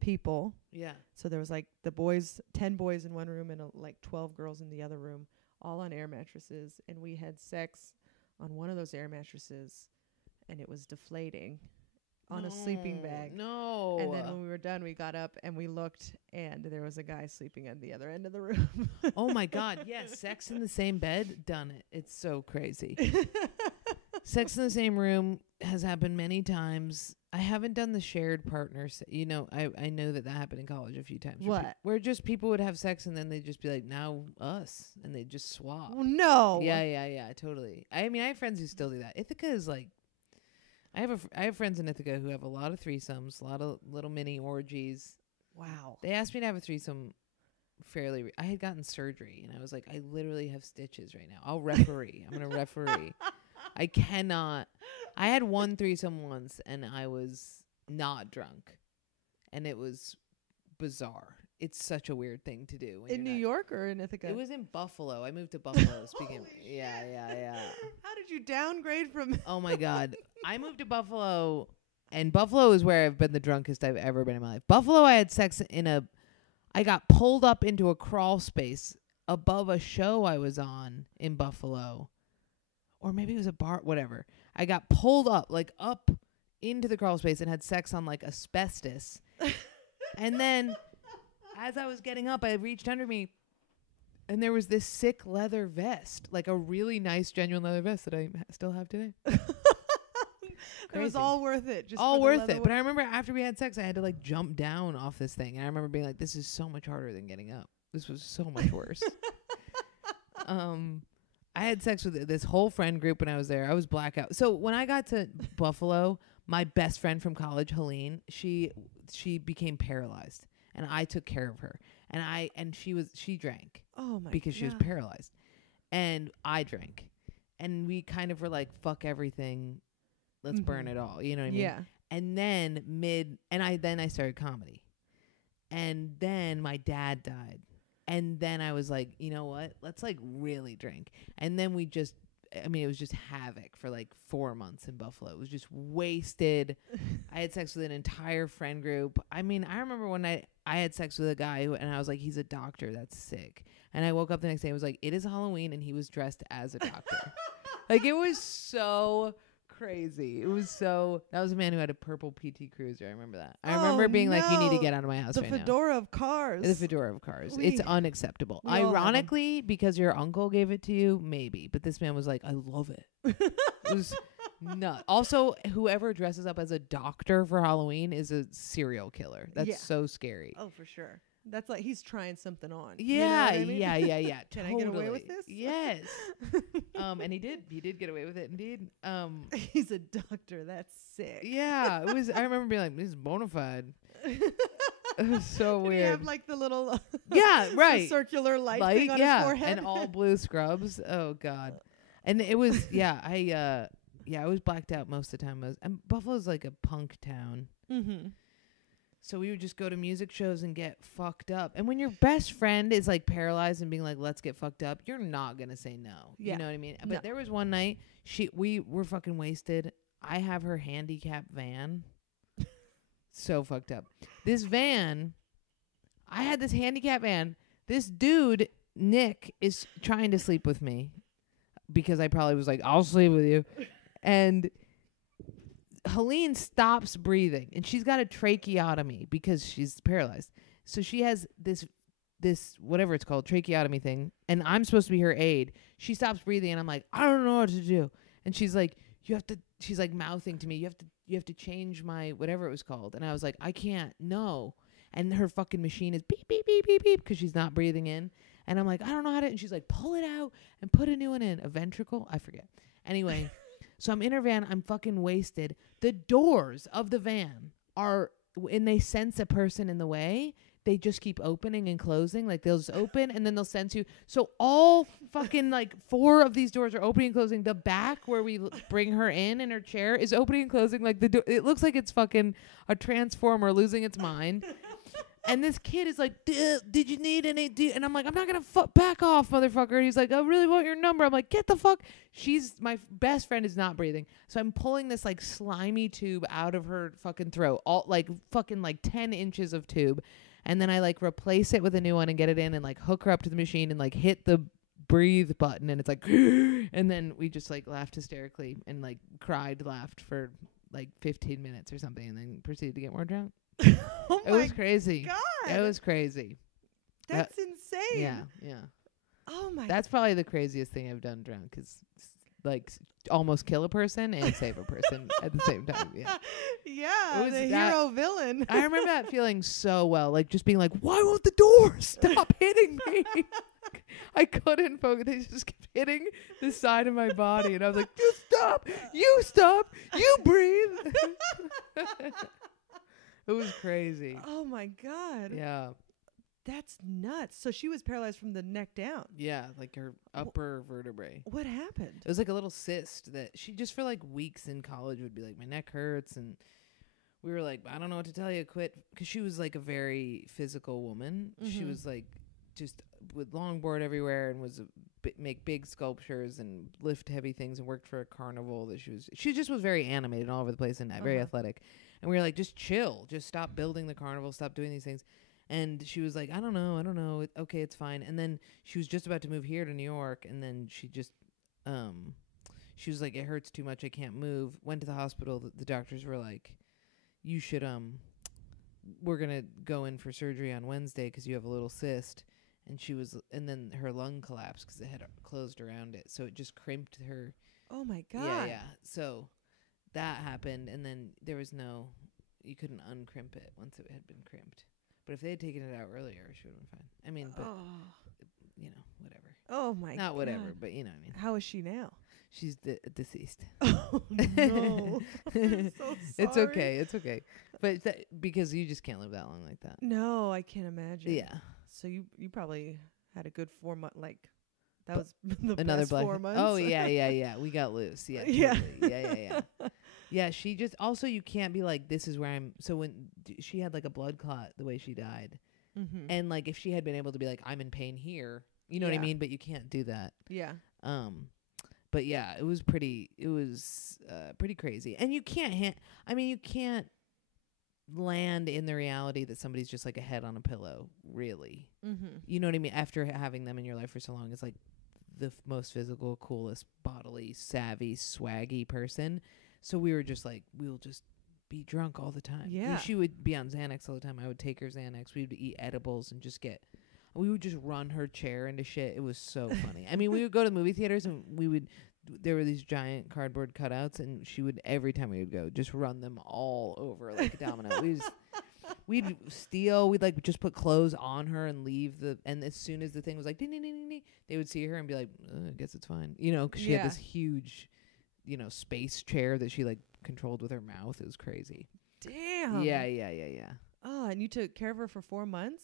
people. Yeah. So there was like 10 boys in one room and like 12 girls in the other room, all on air mattresses. And we had sex on one of those air mattresses and it was deflating. on a sleeping bag. No. And then when we were done, we got up and we looked, and there was a guy sleeping at the other end of the room. Oh my God. Yes. Sex in the same bed. Done it. It's so crazy. Sex in the same room has happened many times. I haven't done the shared partners. You know, I know that happened in college a few times. What? Where just people would have sex and then they'd just be like, now us. And they'd just swap. Well, no. Yeah, totally. I mean, I have friends who still do that. Ithaca is like, I have friends in Ithaca who have a lot of threesomes, a lot of little mini orgies. Wow. They asked me to have a threesome fairly. I had gotten surgery, and I was like, I literally have stitches right now. I'll referee. I'm going to referee. I cannot. I had one threesome once, and I was not drunk, and it was bizarre. It's such a weird thing to do. In New York or in Ithaca? It was in Buffalo. I moved to Buffalo. Speaking, yeah. How did you downgrade from? Oh my God, I moved to Buffalo, and Buffalo is where I've been the drunkest I've ever been in my life. Buffalo, I had sex I got pulled up into a crawl space above a show I was on in Buffalo. Or maybe it was a bar, whatever. I got pulled up into the crawl space and had sex on like asbestos. And then as I was getting up, I reached under me and there was this sick leather vest, like a really nice, genuine leather vest that I still have today. It was all worth it. Just all worth it. But I remember after we had sex, I had to like jump down off this thing. And I remember being like, this is so much harder than getting up. This was so much worse. I had sex with this whole friend group when I was there. I was blackout. So when I got to Buffalo, my best friend from college, Helene, she became paralyzed, and I took care of her. And she drank. Oh my! Because she was paralyzed, and I drank, and we kind of were like, fuck everything, let's burn it all. You know what I mean? Yeah. And then I started comedy, and then my dad died. And then I was like, you know what? Let's like really drink. And then it was just havoc for like 4 months in Buffalo. It was just wasted. I had sex with an entire friend group. I mean, I remember when I had sex with a guy and I was like, he's a doctor. That's sick. And I woke up the next day and was like, it is Halloween. And he was dressed as a doctor. Like, it was so crazy. That was a man who had a purple PT Cruiser. I remember that. I remember being like, you need to get out of my house right now. The fedora of cars. The fedora of cars. It's unacceptable. We all Ironically, because your uncle gave it to you, maybe. But this man was like, I love it. It was nuts. Also, whoever dresses up as a doctor for Halloween is a serial killer. That's so scary. Oh, for sure. That's like he's trying something on. Yeah, you know what I mean? yeah. Can I get away with this? Yes. And he did get away with it indeed. He's a doctor. That's sick. Yeah, it was. I remember being like, this is bona fide. It was so weird. Did he have like the little yeah, right, the circular light thing on his forehead and all blue scrubs. Oh God. And it was I was blacked out most of the time. And Buffalo's like a punk town. Mm-hmm. So we would just go to music shows and get fucked up. And when your best friend is like paralyzed and being like, let's get fucked up, you're not going to say no. Yeah. You know what I mean? But there was one night we were fucking wasted. I have her handicap van. So fucked up. This van, I had this handicap van. This dude, Nick, is trying to sleep with me because I probably was like, I'll sleep with you. And Helene stops breathing, and she's got a tracheotomy because she's paralyzed. So she has this whatever it's called, tracheotomy thing, and I'm supposed to be her aide. She stops breathing, and I'm like, I don't know what to do. And she's like, she's like mouthing to me, you have to change my whatever it was called. And I was like, I can't, no. And her fucking machine is beep, beep, beep, beep, beep, because she's not breathing in. And I'm like, I don't know how to. And she's like, pull it out and put a new one in. A ventricle? I forget. Anyway. So I'm in her van. I'm fucking wasted. The doors of the van are, when they sense a person in the way, they just keep opening and closing. Like they'll just open and then they'll sense you. So all fucking like 4 of these doors are opening and closing. The back where we bring her in her chair is opening and closing. Like it looks like it's fucking a transformer losing its mind. And this kid is like, did you need any? And I'm like, I'm not going to back off, motherfucker. And he's like, I really want your number. I'm like, get the fuck. My best friend is not breathing. So I'm pulling this like slimy tube out of her fucking throat. All like fucking like 10 inches of tube. And then I like replace it with a new one and get it in and like hook her up to the machine and like hit the breathe button. And it's like, and then we just like laughed hysterically and like laughed for like 15 minutes or something, and then proceeded to get more drunk. Oh It my was crazy. God. It was crazy. That's insane. Yeah. Oh my. That's probably the craziest thing I've done drunk, is like almost kill a person and save a person at the same time. Yeah. Yeah, It was the that- hero villain. I remember that feeling so well, like just being like, why won't the door stop hitting me? I couldn't focus. They just kept hitting the side of my body, and I was like, you stop, you breathe. It was crazy. Oh my God. Yeah. That's nuts. So she was paralyzed from the neck down. Yeah, like her upper vertebrae. What happened? It was like a little cyst that she just for like weeks in college would be like, my neck hurts. And we were like, I don't know what to tell you, quit. Because she was like a very physical woman. She was like just with longboard everywhere and was make big sculptures and lift heavy things and worked for a carnival. That she just was very animated all over the place and very athletic. And we were like, just chill. Just stop building the carnival. Stop doing these things. And she was like, I don't know. Okay, it's fine. And then she was just about to move here to New York. And then she just, she was like, it hurts too much. I can't move. Went to the hospital. The doctors were like, you should, we're going to go in for surgery on Wednesday because you have a little cyst. And then her lung collapsed because it had closed around it. So it just crimped her. Oh my God. Yeah. So that happened. And then you couldn't uncrimp it once it had been crimped. But if they had taken it out earlier, she would have been fine. I mean, but, whatever. Oh, my God. Not whatever, but you know what I mean. How is she now? She's deceased. Oh, no. I'm so It's sorry. okay. It's okay. But because you just can't live that long like that. No, I can't imagine. Yeah. So you probably had a good 4 month, like, that was the Another best black 4 months. Oh, yeah. We got loose. Yeah. Yeah. Totally. Yeah. Yeah, she just also you can't be like, this is where I'm. So when she had like a blood clot the way she died, and like if she had been able to be like, I'm in pain here, you know what I mean? But you can't do that. Yeah. But yeah, it was pretty crazy, and you can't. You can't land in the reality that somebody's just like a head on a pillow. Really, you know what I mean? After having them in your life for so long, it's like the most physical, coolest, bodily, savvy, swaggy person. So we were just like, we'll just be drunk all the time. Yeah. She would be on Xanax all the time. I would take her Xanax. We would eat edibles and we would just run her chair into shit. It was so funny. I mean, we would go to movie theaters and there were these giant cardboard cutouts, and she would, every time we would go, just run them all over like a domino. We'd steal. We'd like just put clothes on her and leave and as soon as the thing was like ding ding ding ding, ding, they would see her and be like, I guess it's fine. You know, 'cause she had this huge, space chair that she like controlled with her mouth. It was crazy. Damn. Yeah. Oh, and you took care of her for 4 months?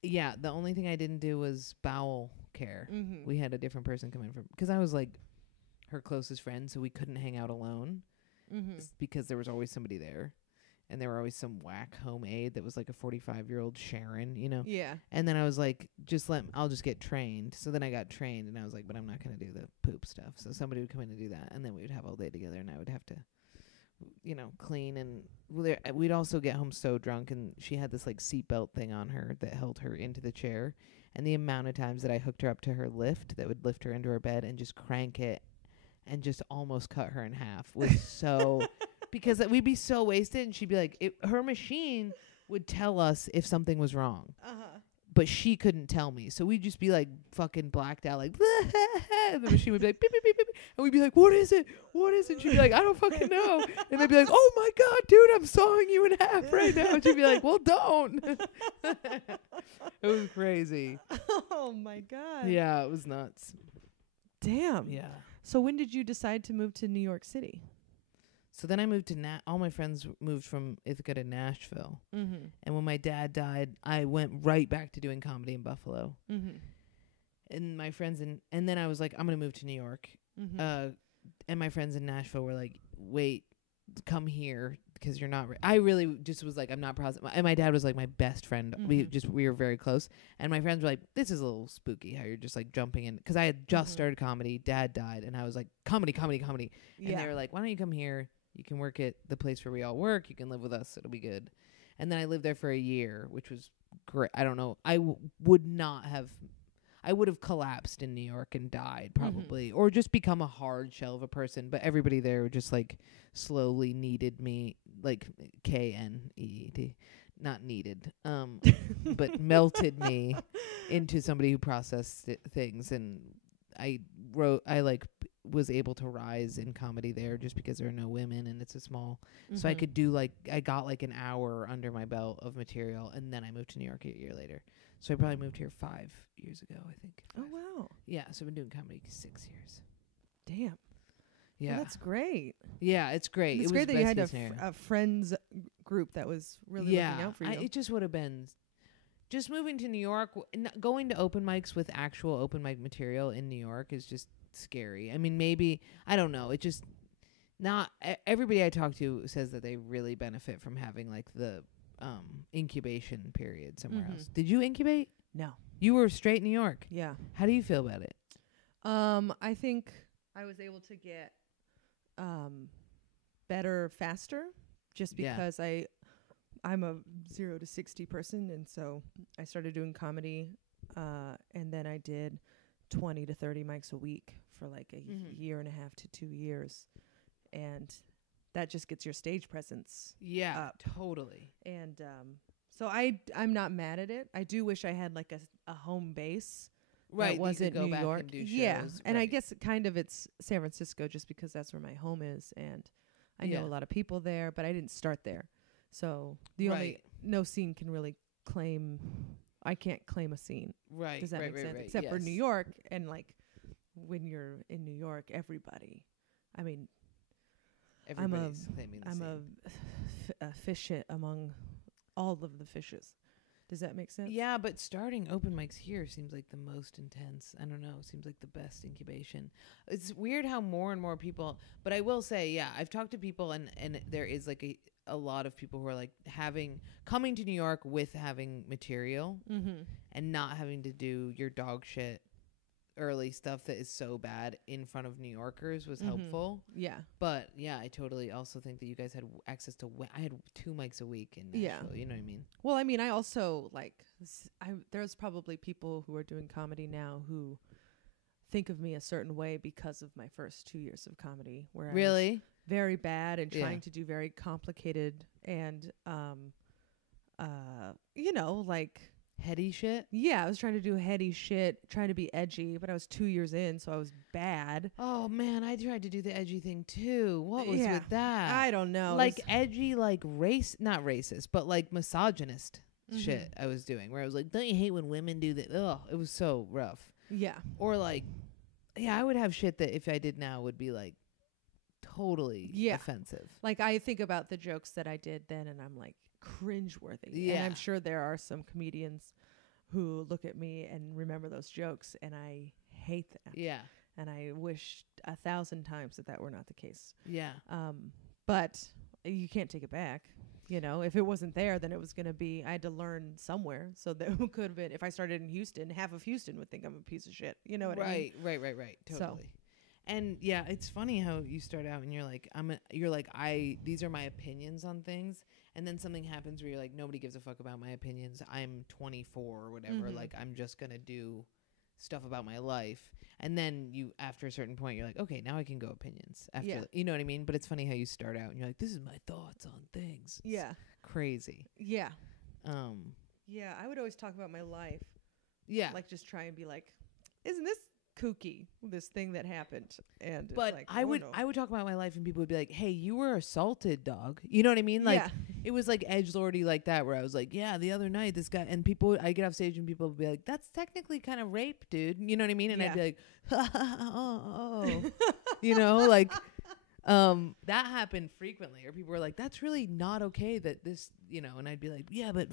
Yeah. The only thing I didn't do was bowel care. We had a different person come in because I was like her closest friend, so we couldn't hang out alone because there was always somebody there. And there were always some whack home aide that was like a 45-year-old Sharon, Yeah. And then I was like, I'll just get trained. So then I got trained, and I was like, but I'm not going to do the poop stuff. So somebody would come in and do that, and then we would have all day together, and I would have to, clean. And we'd also get home so drunk, and she had this like seatbelt thing on her that held her into the chair. And the amount of times that I hooked her up to her lift that would lift her into her bed and just crank it and just almost cut her in half was so... Because we'd be so wasted, and she'd be like, her machine would tell us if something was wrong. But she couldn't tell me. So we'd just be like fucking blacked out, like, and the machine would be like, beep, beep, beep, beep. And we'd be like, what is it? What is it? And she'd be like, I don't fucking know. And they'd be like, oh my God, dude, I'm sawing you in half right now. And she'd be like, well, don't. It was crazy. Oh my God. Yeah, it was nuts. Damn. Yeah. So when did you decide to move to New York City? So then I moved to all my friends moved from Ithaca to Nashville. And when my dad died, I went right back to doing comedy in Buffalo. And my friends and then I was like, I'm going to move to New York. And my friends in Nashville were like, wait, come here because you're not. I really just was like, I'm not proud. And my dad was like my best friend. We were very close. And my friends were like, this is a little spooky how you're just like jumping in. Because I had just started comedy. Dad died. And I was like, comedy. And they were like, why don't you come here? You can work at the place where we all work. You can live with us. It'll be good. And then I lived there for a year, which was great. I don't know. I would not have. I would have collapsed in New York and died probably, or just become a hard shell of a person. But everybody there just like slowly needed me, like KNEED, not needed, but melted me into somebody who processed things. And I was able to rise in comedy there just because there are no women and it's a small, so I could do I got like an hour under my belt of material, and then I moved to New York a year later. So I probably moved here 5 years ago, I think. Oh, wow. Yeah, so I've been doing comedy 6 years. Damn. Yeah. Well, that's great. Yeah, it's great. And it's great that you had a friends group that was really looking out for you. It just would have been just moving to New York, going to open mics with actual open mic material in New York is just scary. I mean, maybe, I don't know. It just not everybody I talk to says that they really benefit from having like the incubation period somewhere else. Did you incubate? No. You were straight New York. Yeah. How do you feel about it? I think I was able to get better faster just because I'm a 0 to 60 person, and so I started doing comedy and then I did 20 to 30 mics a week for like a year and a half to 2 years, and that just gets your stage presence up. Totally. And so I'm not mad at it. I do wish I had like a home base. Right, that wasn't go New back York. And do shows, yeah, and I right. guess kind of it's San Francisco just because that's where my home is, and I know a lot of people there, but I didn't start there. So the only no scene can really claim. I can't claim a scene. Right. Does that make sense? Right, Except for New York, and like when you're in New York, everybody. I mean, everybody's claiming the scene. a fish among all of the fishes. Does that make sense? Yeah, but starting open mics here seems like the most intense. I don't know. Seems like the best incubation. It's weird how more and more people, but I will say, yeah, I've talked to people and there is like a lot of people who are like coming to New York with having material and not having to do your dog shit early stuff that is so bad in front of New Yorkers was helpful. Yeah. But yeah, I totally also think that you guys had access to, I had 2 mics a week in Nashville, you know what I mean? Well, I mean, I also like, there's probably people who are doing comedy now who think of me a certain way because of my first 2 years of comedy, where I was very bad and trying to do very complicated and, you know, like, heady shit? Yeah, I was trying to do heady shit, trying to be edgy, but I was 2 years in, so I was bad. Oh, man, I tried to do the edgy thing, too. What was with that? I don't know. Like, edgy, like, not racist, but, like, misogynist shit I was doing, where I was like, don't you hate when women do that? Ugh, it was so rough. Yeah. Or, like, yeah, I would have shit that if I did now would be, like, totally offensive. Like, I think about the jokes that I did then, and I'm like, cringeworthy. Yeah. And I'm sure there are some comedians who look at me and remember those jokes, and I hate them. Yeah. And I wish 1,000 times that were not the case. Yeah. But you can't take it back. You know, if it wasn't there, then it was going to be, I had to learn somewhere. So that could have been, if I started in Houston, half of Houston would think I'm a piece of shit. You know what I mean? Right. Totally. And yeah, it's funny how you start out and you're like, these are my opinions on things. And then something happens where you're like, nobody gives a fuck about my opinions. I'm 24 or whatever. Like, I'm just going to do stuff about my life. And then you, after a certain point, you're like, okay, now I can go opinions. You know what I mean? But it's funny how you start out and you're like, this is my thoughts on things. Yeah. It's crazy. Yeah. Yeah, I would always talk about my life. Yeah. Like, just try and be like, isn't this kooky, this thing that happened? And but like, I would talk about my life and people would be like, hey, you were assaulted, dog. You know what I mean? Like, it was like edgelordy like that, where I was like, yeah, the other night this guy, and people, I get off stage and people would be like, that's technically kind of rape, dude. You know what I mean? And I'd be like, oh. You know, like, that happened frequently, or people were like, that's really not okay that this, you know, and I'd be like, yeah, but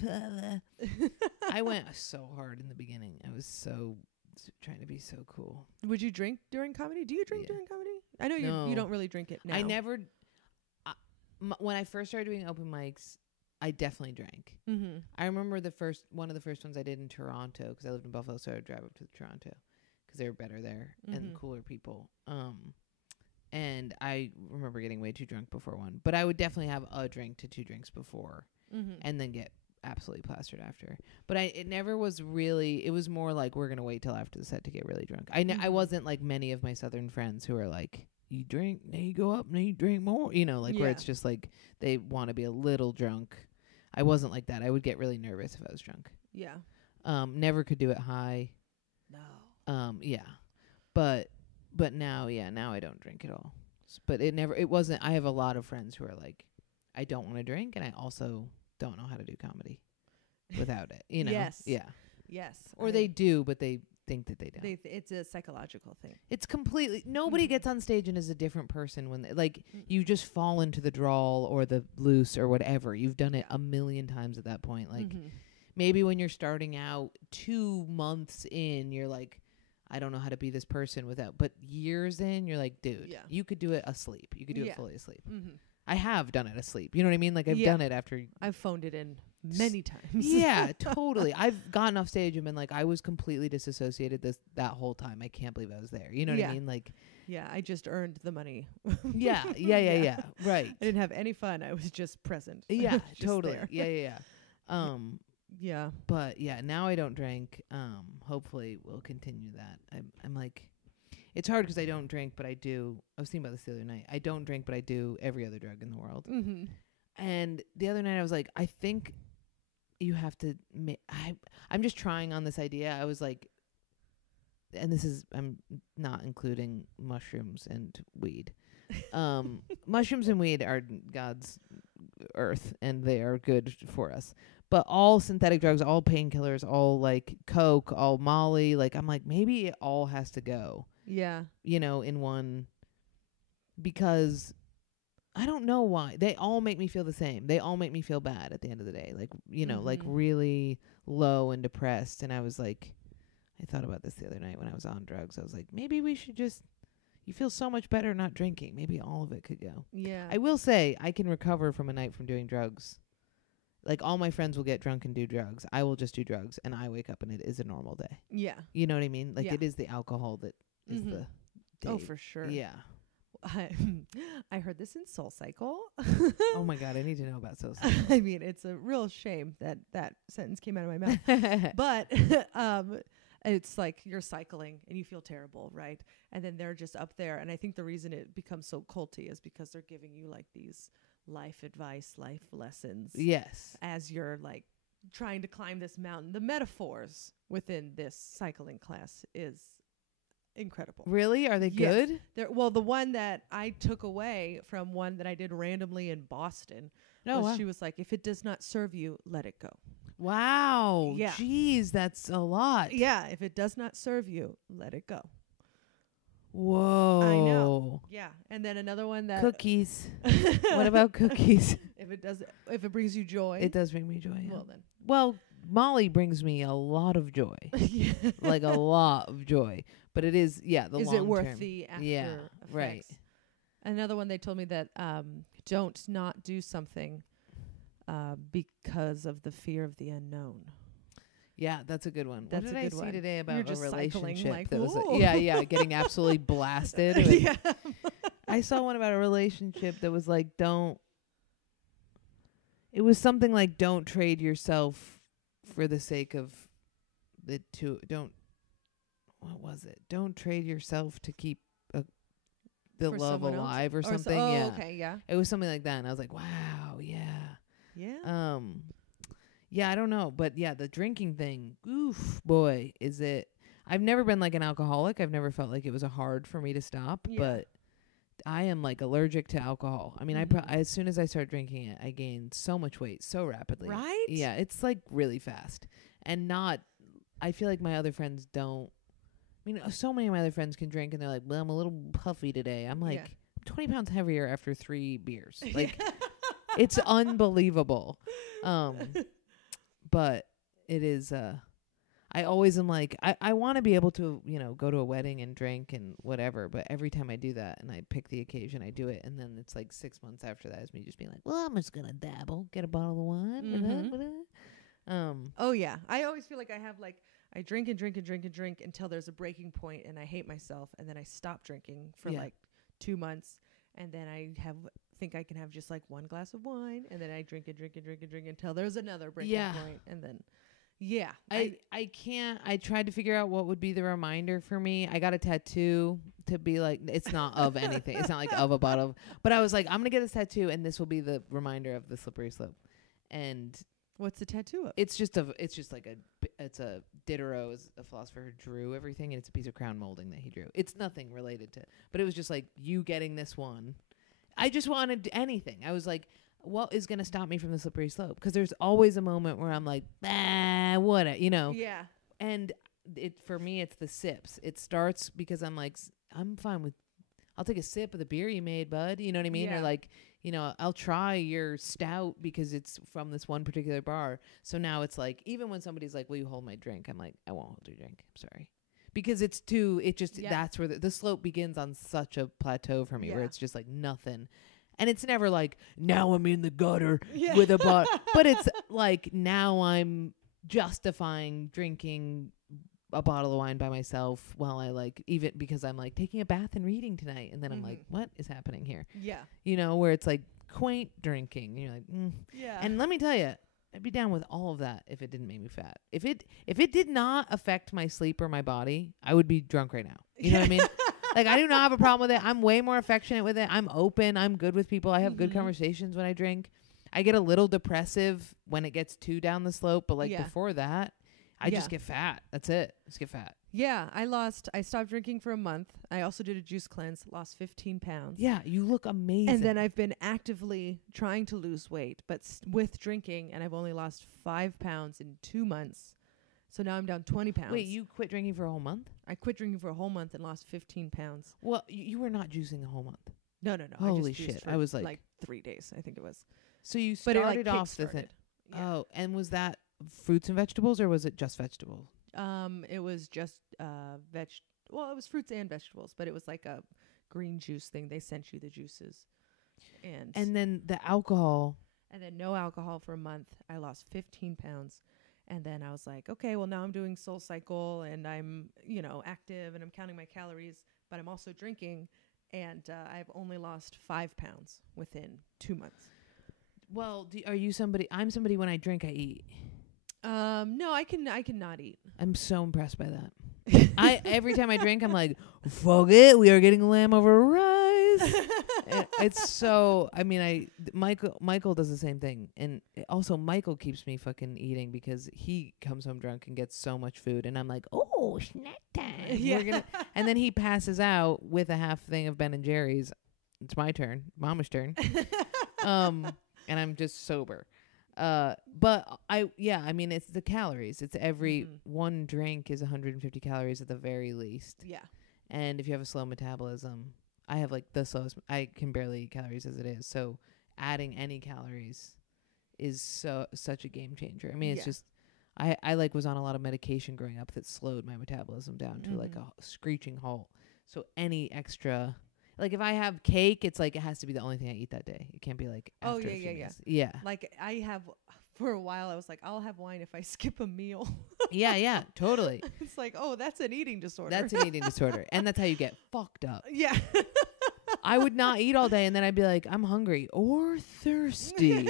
I went so hard in the beginning. I was so trying to be so cool. Would you drink during comedy? Do you drink during comedy? I know you don't really drink it now. I never. When I first started doing open mics, I definitely drank. I remember one of the first ones I did in Toronto, because I lived in Buffalo, so I would drive up to Toronto because they were better there and cooler people. And I remember getting way too drunk before one, but I would definitely have a drink to 2 drinks before, and then absolutely plastered after. But it never was really. It was more like we're gonna wait till after the set to get really drunk. I wasn't like many of my Southern friends who are like, you drink, now you go up, now you drink more. You know, like where it's just like they want to be a little drunk. I wasn't like that. I would get really nervous if I was drunk. Yeah. Never could do it high. No. Yeah. But now I don't drink at all. But it wasn't. I have a lot of friends who are like, I don't want to drink, and I also don't know how to do comedy without it. You know? Yes. Yeah. Yes. Or they do, but they think that they don't. It's a psychological thing. It's completely. Nobody gets on stage and is a different person when you just fall into the drawl or the loose or whatever. You've done it a million times at that point. Like maybe when you're starting out 2 months in, you're like, I don't know how to be this person without. But years in, you're like, dude, you could do it asleep. You could do it fully asleep. I have done it asleep. You know what I mean? Like I've done it after. I've phoned it in many times. Yeah, totally. I've gotten off stage and been like, I was completely disassociated that whole time. I can't believe I was there. You know what I mean? Like, yeah, I just earned the money. Yeah. Right. I didn't have any fun. I was just present. Yeah, Just totally. there. Yeah. Yeah. But yeah, now I don't drink. Hopefully we'll continue that. I'm like, it's hard because I don't drink, but I do. I was thinking about this the other night. I don't drink, but I do every other drug in the world. And the other night I was like, I think you have to. I'm just trying on this idea. I was like, and I'm not including mushrooms and weed. Mushrooms and weed are God's earth, and they are good for us. But all synthetic drugs, all painkillers, all like coke, all Molly, like I'm like, maybe it all has to go. Yeah. You know, in one, because I don't know why. They all make me feel the same. They all make me feel bad at the end of the day. Like, you know, like really low and depressed. And I was like, I thought about this the other night when I was on drugs. I was like, maybe we should just, you feel so much better not drinking. Maybe all of it could go. Yeah. I will say I can recover from a night from doing drugs. Like all my friends will get drunk and do drugs. I will just do drugs and I wake up and it is a normal day. Yeah. You know what I mean? Like it is the alcohol that is the day. Oh, for sure. Yeah. I heard this in Soul Cycle. Oh my God, I need to know about Soul Cycle. I mean, it's a real shame that that sentence came out of my mouth. But it's like you're cycling and you feel terrible, right? And then they're just up there. And I think the reason it becomes so culty is because they're giving you like these life advice, life lessons. Yes. As you're like trying to climb this mountain. The metaphors within this cycling class is incredible. Really? Are they good? Well, the one that I took away from one that I did randomly in Boston was she was like, if it does not serve you, let it go. Wow. Yeah. Jeez, that's a lot. Yeah. If it does not serve you, let it go. Whoa. I know. Yeah. And then another one that cookies. What about cookies? if it brings you joy. It does bring me joy. Yeah. Well then. Well, Molly brings me a lot of joy. Like a lot of joy. But it is, the long term. Is it worth the after effects? Right. Another one they told me that don't not do something because of the fear of the unknown. Yeah, that's a good one. That's what a did good I see one. today about You're a just relationship like, that was ooh. getting absolutely blasted? Yeah. I saw one about a relationship that was like, it was something like, don't trade yourself for the sake of the two. What was it? Don't trade yourself to keep the For love someone alive else? or something. Okay, yeah. It was something like that. And I was like, wow, yeah. Yeah. Yeah, I don't know. But yeah, the drinking thing, oof, boy, is it. I've never been like an alcoholic. I've never felt like it was hard for me to stop. Yeah. But I am like allergic to alcohol. I mean, as soon as I started drinking it, I gained so much weight so rapidly. Right? Yeah, it's like really fast. And I feel like my other friends don't. I mean, so many of my other friends can drink and they're like, well, I'm a little puffy today. I'm like, I'm 20 pounds heavier after 3 beers. Like, it's unbelievable. But it is, I always am like, I want to be able to, go to a wedding and drink and whatever. But every time I do that and I pick the occasion, I do it. And then it's like 6 months after that is me just being like, well, I'm just going to dabble, get a bottle of wine. Oh, yeah. I always feel like I have like, I drink and drink and drink and drink until there's a breaking point and I hate myself. And then I stop drinking for like 2 months. And then I have think I can have just like one glass of wine, and then I drink until there's another breaking point, and then I can't. I tried to figure out what would be the reminder for me. I got a tattoo to be like, it's not of anything. It's not like of a bottle. But I was like, I'm going to get this tattoo and this will be the reminder of the slippery slope. And what's the tattoo of? it's just like it's a Diderot, is a philosopher who drew everything, and it's a piece of crown molding that he drew. It's nothing related to, but it was just like, you getting this one. I just wanted anything. I was like, what is going to stop me from the slippery slope? Because there's always a moment where I'm like, what, Yeah. And for me, it's the sips. It starts because I'm like, I'm fine with, I'll take a sip of the beer you made, bud. You know what I mean? Yeah. Or like, I'll try your stout because it's from this one particular bar. So now it's like, even when somebody's like, will you hold my drink? I'm like, I won't hold your drink. I'm sorry. Because that's where the slope begins on such a plateau for me, where it's just like nothing. And it's never like, now I'm in the gutter with a bar. But it's like, now I'm justifying drinking a bottle of wine by myself while I like, even because I'm like taking a bath and reading tonight. And then I'm like, what is happening here? Yeah. Where it's like quaint drinking. And you're like, Yeah. And let me tell you, I'd be down with all of that if it didn't make me fat. If it did not affect my sleep or my body, I would be drunk right now. You know what I mean? Like, I do not have a problem with it. I'm way more affectionate with it. I'm open. I'm good with people. I have good conversations when I drink. I get a little depressive when it gets too down the slope, but like before that, I just get fat. That's it. Just get fat. Yeah, I stopped drinking for a month. I also did a juice cleanse, lost 15 pounds. Yeah, you look amazing. And then I've been actively trying to lose weight, but with drinking, and I've only lost 5 pounds in 2 months. So now I'm down 20 pounds. Wait, you quit drinking for a whole month? I quit drinking for a whole month and lost 15 pounds. Well, you were not juicing a whole month. No. Holy I just shit. for I was like 3 days, I think it was. So you But started it, like, off the thing. kick-started. Yeah. Oh, and was that fruits and vegetables, or was it just vegetables? It was just well, it was fruits and vegetables, but it was like a green juice thing. They sent you the juices. And then the alcohol. And then no alcohol for a month. I lost 15 pounds. And then I was like, okay, well, now I'm doing Soul Cycle and I'm, active and I'm counting my calories, but I'm also drinking. And I've only lost 5 pounds within 2 months. Well, are you somebody? I'm somebody, when I drink, I eat. No, I can not eat. I'm so impressed by that. Every time I drink, I'm like, fuck it, we are getting lamb over rice. It's so, Michael does the same thing. And also Michael keeps me fucking eating because he comes home drunk and gets so much food. And I'm like, oh, snack time. Yeah. And then he passes out with a half thing of Ben and Jerry's. It's my turn, Mama's turn. And I'm just sober. But it's the calories. It's every one drink is 150 calories at the very least. Yeah. And if you have a slow metabolism, I have like the slowest, I can barely eat calories as it is. So adding any calories is such a game changer. I mean, it's just, I like was on a lot of medication growing up that slowed my metabolism down to like a screeching halt. So any extra, like if I have cake, it's like it has to be the only thing I eat that day. It can't be like after a few days. Yeah. Like I have, for a while, I was like, I'll have wine if I skip a meal. Yeah, totally. It's like, oh, that's an eating disorder. That's an eating disorder. And that's how you get fucked up. Yeah. I would not eat all day and then I'd be like, I'm hungry or thirsty.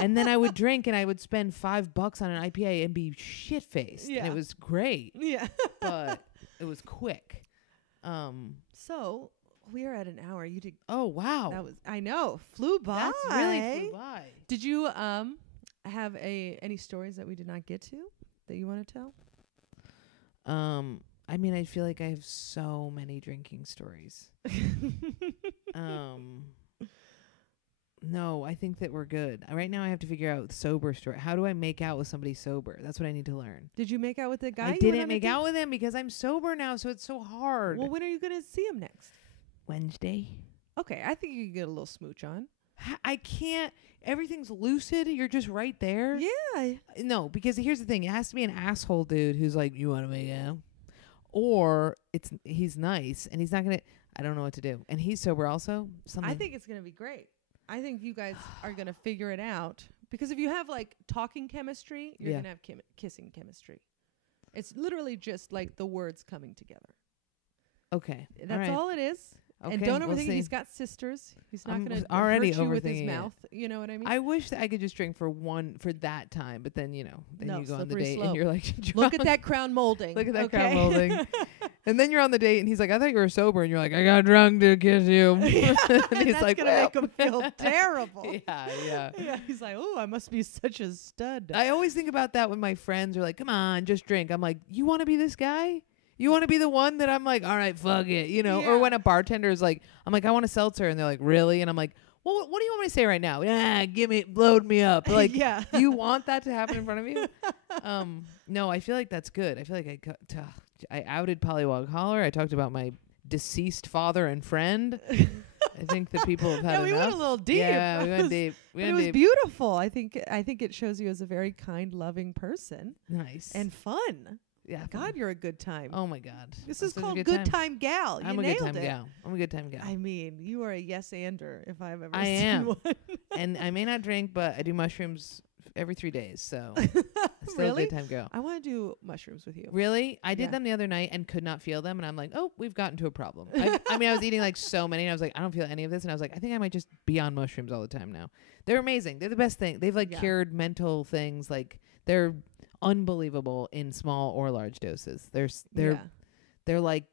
And then I would drink and I would spend $5 on an IPA and be shit-faced. Yeah. And it was great. Yeah. But it was quick. So we are at an hour. You did. Oh, wow. That was, I know, flew by. That's really flew by. Did you have any stories that we did not get to that you want to tell? I feel like I have so many drinking stories. No, I think that we're good. Right now I have to figure out the sober story. How do I make out with somebody sober? That's what I need to learn. Did you make out with the guy? I didn't make out with him because I'm sober now, so it's so hard. Well, when are you going to see him next? Wednesday. Okay, I think you can get a little smooch on. I can't. Everything's lucid. You're just right there. Yeah. No, because here's the thing. It has to be an asshole dude who's like, you want to make out? Or he's nice and he's not going to, I don't know what to do. And he's sober also. I think it's going to be great. I think you guys are going to figure it out. Because if you have like talking chemistry, you're going to have kissing chemistry. It's literally just like the words coming together. Okay. That's all it is. Okay, And don't we'll overthink it. see. He's got sisters. He's not I'm going to already hurt you with his overthinking it. mouth. You know what I mean? I wish that I could just drink for that time, but then then No, you go on the slippery date slope. and you're like, Look at drunk. that crown molding. Look at that okay? crown molding. And then you're on the date and he's like, I thought you were sober, and you're like, I got drunk to kiss you. And he's That's like, gonna make him feel terrible. yeah. Yeah, he's like, oh, I must be such a stud. I always think about that when my friends are like, come on, just drink. I'm like, you want to be this guy? You want to be the one that I'm like, all right, fuck it, Yeah. Or when a bartender is like, I'm like, I want a seltzer, and they're like, really? And I'm like, well, what do you want me to say right now? Load me up. Like, yeah. you want that to happen in front of you? No, I feel like that's good. I feel like I outed Pollywog Holler. I talked about my deceased father and friend. I think that people have had Yeah, enough. we went a little deep. Yeah, we went deep. But it was beautiful. I think it shows you as a very kind, loving person nice and fun. yeah. God, you're a good time. Oh my God. This I'm is such a called good Good Time Gal. You I'm a nailed good time it. gal. I'm a good time gal. I mean, you are a yes-ander if I've ever I seen am. one. And I may not drink, but I do mushrooms every 3 days. So still Really? a good time girl. I want to do mushrooms with you. Really? I did Yeah. them the other night and could not feel them. And I'm like, oh, we've gotten to a problem. I mean, I was eating like so many. And I was like, I don't feel any of this. And I was like, I think I might just be on mushrooms all the time now. They're amazing. They're the best thing. They've like Yeah. cured mental things. Like they're unbelievable in small or large doses. Yeah. They're like,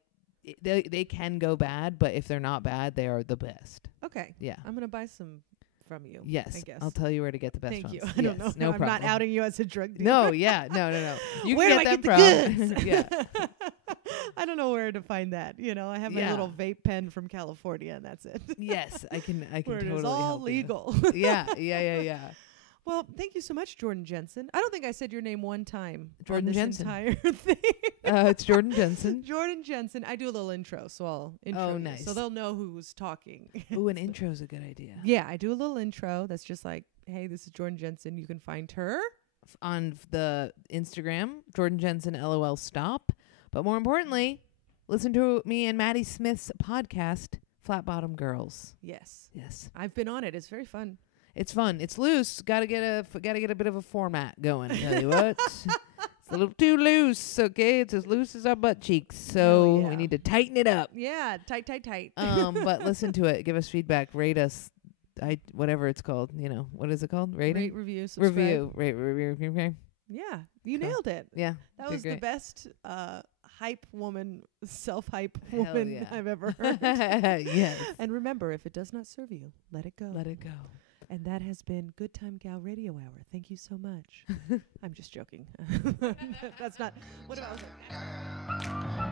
they can go bad, but if they're not bad, they are the best. Okay. Yeah. I'm gonna buy some from you. Yes. I guess. I'll tell you where to get the best Thank ones. you. I don't know. Yes, no I'm problem. not outing you as a drug dealer. No, yeah. No. You Where can do I get get them the from. goods? Yeah. I don't know where to find that. I have my Yeah. little vape pen from California, and that's it. Yes, I can Where totally it is all help you. legal. Yeah. Well, thank you so much, Jordan Jensen. I don't think I said your name one time Jordan on this Jensen. entire thing. It's Jordan Jensen. Jordan Jensen. I do a little intro, so I'll intro you, nice. so they'll know who's talking. Ooh, an intro's a good idea. Yeah, I do a little intro that's just like, hey, this is Jordan Jensen. You can find her. On the Instagram, Jordan Jensen LOL stop. But more importantly, listen to me and Maddie Smith's podcast, Flat Bottom Girls. Yes. Yes. I've been on it. It's very fun. It's fun. It's loose. Gotta get a bit of a format going. I tell you what, it's a little too loose. Okay, it's as loose as our butt cheeks. So yeah. we need to tighten it up. Yeah, tight. But listen to it. Give us feedback. Rate us. Whatever it's called. What is it called? Rating. Rate, review, subscribe. Review. Rate. Review. Yeah, you Cool. nailed it. Yeah. That did was the great. best hype woman, self-hype Hell woman yeah. I've ever heard. Yes. And remember, if it does not serve you, let it go. Let it go. And that has been Good Time Gal Radio Hour. Thank you so much. I'm just joking. That's not. What about?